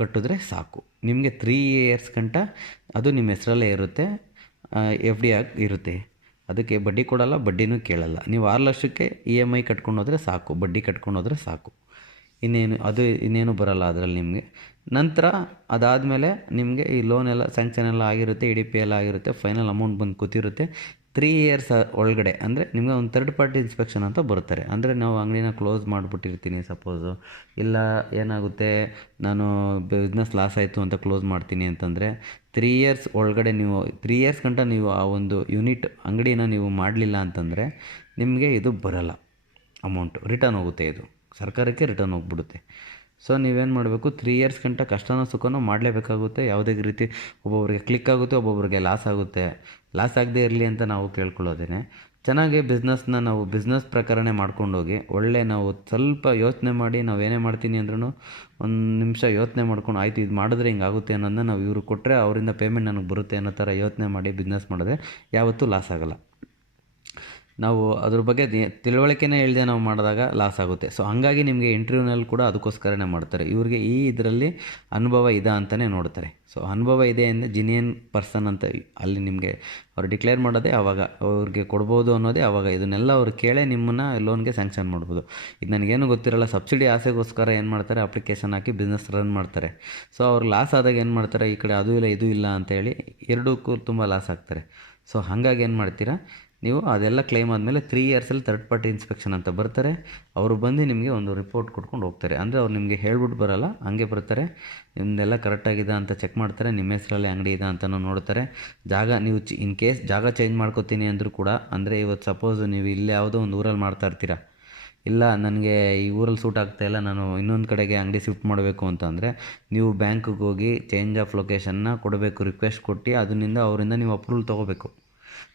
ಕಟ್ಟಿದ್ರೆ ಸಾಕು. ನಿಮಗೆ ತ್ರೀ ಇಯರ್ಸ್ ಗಂಟ ಅದು ನಿಮ್ಮ ಹೆಸರಲ್ಲೇ ಇರುತ್ತೆ. ಎಫ್ ಡಿ ಆಗಿ ಇರುತ್ತೆ. ಅದಕ್ಕೆ ಬಡ್ಡಿ ಕೊಡಲ್ಲ, ಬಡ್ಡಿನೂ ಕೇಳಲ್ಲ. ನೀವು ಆರು ಲಕ್ಷಕ್ಕೆ ಇ ಎಂ ಐ ಕಟ್ಕೊಂಡು ಹೋದರೆ ಸಾಕು. ಬಡ್ಡಿ ಕಟ್ಕೊಂಡು ಹೋದರೆ ಸಾಕು. ಇನ್ನೇನು, ಅದು ಇನ್ನೇನು ಬರಲ್ಲ ಅದರಲ್ಲಿ ನಿಮಗೆ. ನಂತರ ಅದಾದಮೇಲೆ ನಿಮಗೆ ಈ ಲೋನ್ ಎಲ್ಲ ಸ್ಯಾಂಕ್ಷನ್ ಎಲ್ಲ ಆಗಿರುತ್ತೆ ಇ ಡಿ ಪಿ ಎಲ್ಲ ಆಗಿರುತ್ತೆ ಫೈನಲ್ ಅಮೌಂಟ್ ಬಂದು ಕೂತಿರುತ್ತೆ. ತ್ರೀ ಇಯರ್ಸ್ ಒಳಗಡೆ, ಅಂದರೆ ನಿಮಗೆ ಒಂದು ತರ್ಡ್ ಪಾರ್ಟಿ ಇನ್ಸ್ಪೆಕ್ಷನ್ ಅಂತ ಬರ್ತಾರೆ ಅಂದರೆ ನಾವು ಅಂಗಡಿನ ಕ್ಲೋಸ್ ಮಾಡಿಬಿಟ್ಟಿರ್ತೀನಿ ಸಪೋಸು ಇಲ್ಲ, ಏನಾಗುತ್ತೆ, ನಾನು ಬಿಸ್ನೆಸ್ ಲಾಸ್ ಆಯಿತು ಅಂತ ಕ್ಲೋಸ್ ಮಾಡ್ತೀನಿ ಅಂತಂದರೆ ತ್ರೀ ಇಯರ್ಸ್ ಒಳಗಡೆ ನೀವು ತ್ರೀ ಇಯರ್ಸ್ ಗಂಟ ನೀವು ಆ ಒಂದು ಯೂನಿಟ್ ಅಂಗಡಿನ ನೀವು ಮಾಡಲಿಲ್ಲ ಅಂತಂದರೆ, ನಿಮಗೆ ಇದು ಬರಲ್ಲ. ಅಮೌಂಟು ರಿಟರ್ನ್ ಹೋಗುತ್ತೆ ಇದು. ಸರ್ಕಾರಕ್ಕೆ ರಿಟರ್ನ್ ಹೋಗ್ಬಿಡುತ್ತೆ. ಸೊ ನೀವೇನು ಮಾಡಬೇಕು ತ್ರೀ ಇಯರ್ಸ್ ಗಂಟ ಕಷ್ಟನೋ ಸುಖನೋ ಮಾಡಲೇಬೇಕಾಗುತ್ತೆ. ಯಾವುದೇ ರೀತಿ ಒಬ್ಬೊಬ್ಬರಿಗೆ ಕ್ಲಿಕ್ ಆಗುತ್ತೆ ಒಬ್ಬೊಬ್ಬರಿಗೆ ಲಾಸ್ ಆಗುತ್ತೆ. ಲಾಸ್ ಆಗದೇ ಇರಲಿ ಅಂತ ನಾವು ಕೇಳ್ಕೊಳ್ಳೋದೇನೆ. ಚೆನ್ನಾಗಿ ಬಿಸ್ನೆಸ್ನ ನಾವು ಬಿಸ್ನೆಸ್ ಪ್ರಕಾರನೇ ಮಾಡ್ಕೊಂಡೋಗಿ, ಒಳ್ಳೆ ನಾವು ಸ್ವಲ್ಪ ಯೋಚನೆ ಮಾಡಿ ನಾವು ಏನೇ ಮಾಡ್ತೀನಿ ಅಂದ್ರೂ ಒಂದು ನಿಮಿಷ ಯೋಚನೆ ಮಾಡ್ಕೊಂಡು, ಆಯಿತು ಇದು ಮಾಡಿದ್ರೆ ಹಿಂಗಾಗುತ್ತೆ ಅನ್ನೋದನ್ನ ನಾವು ಇವರು ಕೊಟ್ಟರೆ ಅವರಿಂದ ಪೇಮೆಂಟ್ ನನಗೆ ಬರುತ್ತೆ ಅನ್ನೋ ಥರ ಯೋಚನೆ ಮಾಡಿ ಬಿಸ್ನೆಸ್ ಮಾಡಿದ್ರೆ ಯಾವತ್ತೂ ಲಾಸ್ ಆಗೋಲ್ಲ. ನಾವು ಅದ್ರ ಬಗ್ಗೆ ತಿಳುವಳಿಕೆನೆ ಇಲ್ಲದೆ ನಾವು ಮಾಡಿದಾಗ ಲಾಸ್ ಆಗುತ್ತೆ. ಸೊ ಹಾಗಾಗಿ ನಿಮಗೆ ಇಂಟರ್ವ್ಯೂನಲ್ಲಿ ಕೂಡ ಅದಕ್ಕೋಸ್ಕರನೇ ಮಾಡ್ತಾರೆ. ಇವ್ರಿಗೆ ಈ ಇದರಲ್ಲಿ ಅನುಭವ ಇದೆ ಅಂತಲೇ ನೋಡ್ತಾರೆ. ಸೊ ಅನುಭವ ಇದೆ ಅಂದರೆ ಜಿನಿಯನ್ ಪರ್ಸನ್ ಅಂತ ಅಲ್ಲಿ ನಿಮಗೆ ಅವ್ರು ಡಿಕ್ಲೇರ್ ಮಾಡೋದೇ ಆವಾಗ ಅವ್ರಿಗೆ ಕೊಡ್ಬೋದು ಅನ್ನೋದೇ ಆವಾಗ ಇದನ್ನೆಲ್ಲ ಅವ್ರು ಕೇಳೇ ನಿಮ್ಮನ್ನು ಲೋನ್ಗೆ ಸ್ಯಾಂಕ್ಷನ್ ಮಾಡ್ಬೋದು. ಇದು ನನಗೇನು ಗೊತ್ತಿರಲ್ಲ ಸಬ್ಸಿಡಿ ಆಸೆಗೋಸ್ಕರ ಏನು ಮಾಡ್ತಾರೆ? ಅಪ್ಲಿಕೇಶನ್ ಹಾಕಿ ಬಿಸ್ನೆಸ್ ರನ್ ಮಾಡ್ತಾರೆ. ಸೊ ಅವ್ರು ಲಾಸ್ ಆದಾಗ ಏನು ಮಾಡ್ತಾರೆ? ಈ ಕಡೆ ಅದು ಇಲ್ಲ, ಇದು ಇಲ್ಲ ಅಂತ ಹೇಳಿ ಎರಡಕ್ಕೂ ತುಂಬ ಲಾಸ್ ಆಗ್ತಾರೆ. ಸೊ ಹಾಗಾಗಿ ಏನು ಮಾಡ್ತೀರಾ? ನೀವು ಅದೆಲ್ಲ ಕ್ಲೈಮ್ ಆದಮೇಲೆ ತ್ರೀ ಇಯರ್ಸಲ್ಲಿ ಥರ್ಡ್ ಪಾರ್ಟಿ ಇನ್ಸ್ಪೆಕ್ಷನ್ ಅಂತ ಬರ್ತಾರೆ. ಅವರು ಬಂದು ನಿಮಗೆ ಒಂದು ರಿಪೋರ್ಟ್ ಕೊಟ್ಕೊಂಡು ಹೋಗ್ತಾರೆ. ಅಂದರೆ ಅವ್ರು ನಿಮಗೆ ಹೇಳ್ಬಿಟ್ಟು ಬರಲ್ಲ, ಹಂಗೆ ಬರ್ತಾರೆ. ನಿಮ್ಮದೆಲ್ಲ ಕರೆಕ್ಟಾಗಿದೆ ಅಂತ ಚೆಕ್ ಮಾಡ್ತಾರೆ, ನಿಮ್ಮ ಹೆಸರಲ್ಲಿ ಅಂಗಡಿ ಇದೆ ಅಂತಲೂ ನೋಡ್ತಾರೆ. ಜಾಗ ನೀವು ಚಿ ಇನ್ ಕೇಸ್ ಜಾಗ ಚೇಂಜ್ ಮಾಡ್ಕೋತೀನಿ ಅಂದರೂ ಕೂಡ, ಅಂದರೆ ಇವತ್ತು ಸಪೋಸ್ ನೀವು ಇಲ್ಲಿ ಯಾವುದೋ ಒಂದು ಊರಲ್ಲಿ ಮಾಡ್ತಾ ಇರ್ತೀರಾ. ಇಲ್ಲ, ನನಗೆ ಈ ಊರಲ್ಲಿ ಸೂಟ್ ಆಗ್ತಾ ಇಲ್ಲ, ನಾನು ಇನ್ನೊಂದು ಕಡೆಗೆ ಅಂಗಡಿ ಶಿಫ್ಟ್ ಮಾಡಬೇಕು ಅಂತಂದರೆ, ನೀವು ಬ್ಯಾಂಕಿಗೆ ಹೋಗಿ ಚೇಂಜ್ ಆಫ್ ಲೊಕೇಶನ್ನ ಕೊಡಬೇಕು ರಿಕ್ವೆಸ್ಟ್ ಕೊಟ್ಟು ಅದರಿಂದ ಅವರಿಂದ ನೀವು ಅಪ್ರೂವಲ್ ತೊಗೋಬೇಕು.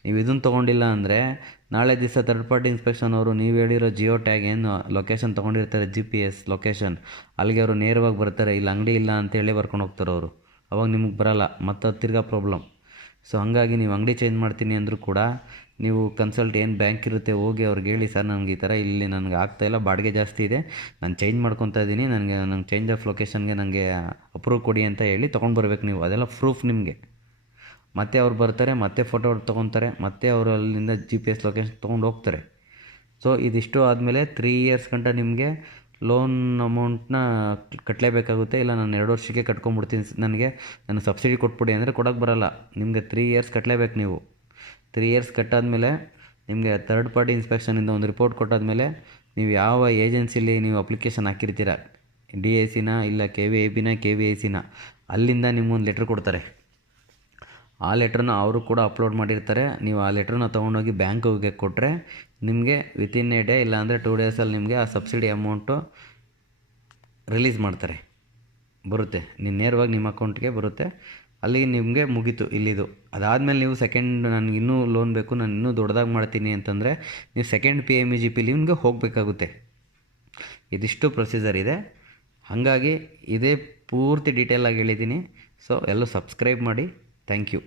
ನೀವು ಇದನ್ನು ತೊಗೊಂಡಿಲ್ಲ ಅಂದರೆ ನಾಳೆ ದಿವಸ ಥರ್ಡ್ ಪಾರ್ಟಿ ಇನ್ಸ್ಪೆಕ್ಷನ್ ಅವರು ನೀವು ಹೇಳಿರೋ ಜಿಯೋ ಟ್ಯಾಗ್ ಏನು ಲೊಕೇಶನ್ ತೊಗೊಂಡಿರ್ತಾರೆ ಜಿ ಪಿ ಎಸ್ ಲೊಕೇಶನ್ ಅಲ್ಲಿಗೆ ಅವರು ನೇರವಾಗಿ ಬರ್ತಾರೆ, ಇಲ್ಲಿ ಅಂಗಡಿ ಇಲ್ಲ ಅಂತೇಳಿ ಬರ್ಕೊಂಡು ಹೋಗ್ತಾರೆ ಅವರು. ಅವಾಗ ನಿಮಗೆ ಬರಲ್ಲ, ಮತ್ತು ತಿರ್ಗಾ ಪ್ರಾಬ್ಲಮ್ ಸೊ ಹಾಗಾಗಿ ನೀವು ಅಂಗಡಿ ಚೇಂಜ್ ಮಾಡ್ತೀನಿ ಅಂದರೂ ಕೂಡ ನೀವು ಕನ್ಸಲ್ಟ್ ಏನು ಬ್ಯಾಂಕ್ ಇರುತ್ತೆ ಹೋಗಿ ಅವ್ರಿಗೆ ಹೇಳಿ, ಸರ್, ನನಗೆ ಈ ಥರ ಇಲ್ಲಿ ನನಗೆ ಆಗ್ತಾಯಿಲ್ಲ ಬಾಡಿಗೆ ಜಾಸ್ತಿ ಇದೆ, ನಾನು ಚೇಂಜ್ ಮಾಡ್ಕೊತಾ ಇದ್ದೀನಿ, ನನಗೆ ನಂಗೆ ಚೇಂಜ್ ಆಫ್ ಲೊಕೇಶನ್ಗೆ ನನಗೆ ಅಪ್ರೂವ್ ಕೊಡಿ ಅಂತ ಹೇಳಿ ತೊಗೊಂಡು ಬರ್ಬೇಕು ನೀವು. ಅದೆಲ್ಲ ಪ್ರೂಫ್ ನಿಮಗೆ. ಮತ್ತೆ ಅವ್ರು ಬರ್ತಾರೆ, ಮತ್ತೆ ಫೋಟೋ ತೊಗೊತಾರೆ, ಮತ್ತೆ ಅವರು ಅಲ್ಲಿಂದ ಜಿ ಪಿ ಎಸ್ ಲೊಕೇಶನ್ ತೊಗೊಂಡು ಹೋಗ್ತಾರೆ. ಸೊ ಇದಿಷ್ಟು ಆದಮೇಲೆ ತ್ರೀ ಇಯರ್ಸ್ ಗಂಟ ನಿಮಗೆ ಲೋನ್ ಅಮೌಂಟ್ನ ಕಟ್ಟಲೇಬೇಕಾಗುತ್ತೆ ಇಲ್ಲ, ನಾನು ಎರಡು ವರ್ಷಕ್ಕೆ ಕಟ್ಕೊಂಡ್ಬಿಡ್ತೀನಿ. ನನಗೆ ನಾನು ಸಬ್ಸಿಡಿ ಕೊಟ್ಬಿಡಿ ಅಂದರೆ ಕೊಡೋಕ್ಕೆ ಬರೋಲ್ಲ. ನಿಮಗೆ ತ್ರೀ ಇಯರ್ಸ್ ಕಟ್ಟಲೇಬೇಕು ನೀವು. ತ್ರೀ ಇಯರ್ಸ್ ಕಟ್ಟಾದಮೇಲೆ ನಿಮಗೆ ಥರ್ಡ್ ಪಾರ್ಟಿ ಇನ್ಸ್ಪೆಕ್ಷನಿಂದ ಒಂದು ರಿಪೋರ್ಟ್ ಕೊಟ್ಟಾದಮೇಲೆ ನೀವು ಯಾವ ಏಜೆನ್ಸಿಲಿ ನೀವು ಅಪ್ಲಿಕೇಶನ್ ಹಾಕಿರ್ತೀರ? ಡಿ ಎ ಸಿನ ಇಲ್ಲ ಕೆ ವಿ ಐ ಬಿನ ಕೆ ವಿ ಐ ಸಿನ ಅಲ್ಲಿಂದ ನಿಮ್ಗೊಂದು ಲೆಟ್ರ್ ಕೊಡ್ತಾರೆ. ಆ ಲೆಟ್ರನ್ನ ಅವರು ಕೂಡ ಅಪ್ಲೋಡ್ ಮಾಡಿರ್ತಾರೆ. ನೀವು ಆ ಲೆಟ್ರನ್ನ ತೊಗೊಂಡೋಗಿ ಬ್ಯಾಂಕಿಗೆ ಕೊಟ್ಟರೆ ನಿಮಗೆ ವಿತಿನ್ ಎ ಡೇ ಇಲ್ಲಾಂದರೆ ಟೂ ಡೇಸಲ್ಲಿ ನಿಮಗೆ ಆ ಸಬ್ಸಿಡಿ ಅಮೌಂಟು ರಿಲೀಸ್ ಮಾಡ್ತಾರೆ. ಬರುತ್ತೆ. ನೀವು ನೇರವಾಗಿ ನಿಮ್ಮ ಅಕೌಂಟ್ಗೆ ಬರುತ್ತೆ. ಅಲ್ಲಿ ನಿಮಗೆ ಮುಗೀತು ಇಲ್ಲಿದು. ಅದಾದಮೇಲೆ ನೀವು ಸೆಕೆಂಡ್ ನನಗೆ ಇನ್ನೂ ಲೋನ್ ಬೇಕು, ನಾನು ಇನ್ನೂ ದೊಡ್ಡದಾಗಿ ಮಾಡ್ತೀನಿ ಅಂತಂದರೆ ನೀವು second P M E G ಪಿಲಿ ನಿಮಗೆ ಹೋಗಬೇಕಾಗುತ್ತೆ. ಇದಿಷ್ಟು ಪ್ರೊಸೀಜರ್ ಇದೆ. ಹಾಗಾಗಿ ಇದೇ ಪೂರ್ತಿ ಡೀಟೇಲಾಗಿ ಹೇಳಿದ್ದೀನಿ. ಸೊ ಎಲ್ಲೂ ಸಬ್ಸ್ಕ್ರೈಬ್ ಮಾಡಿ. Thank you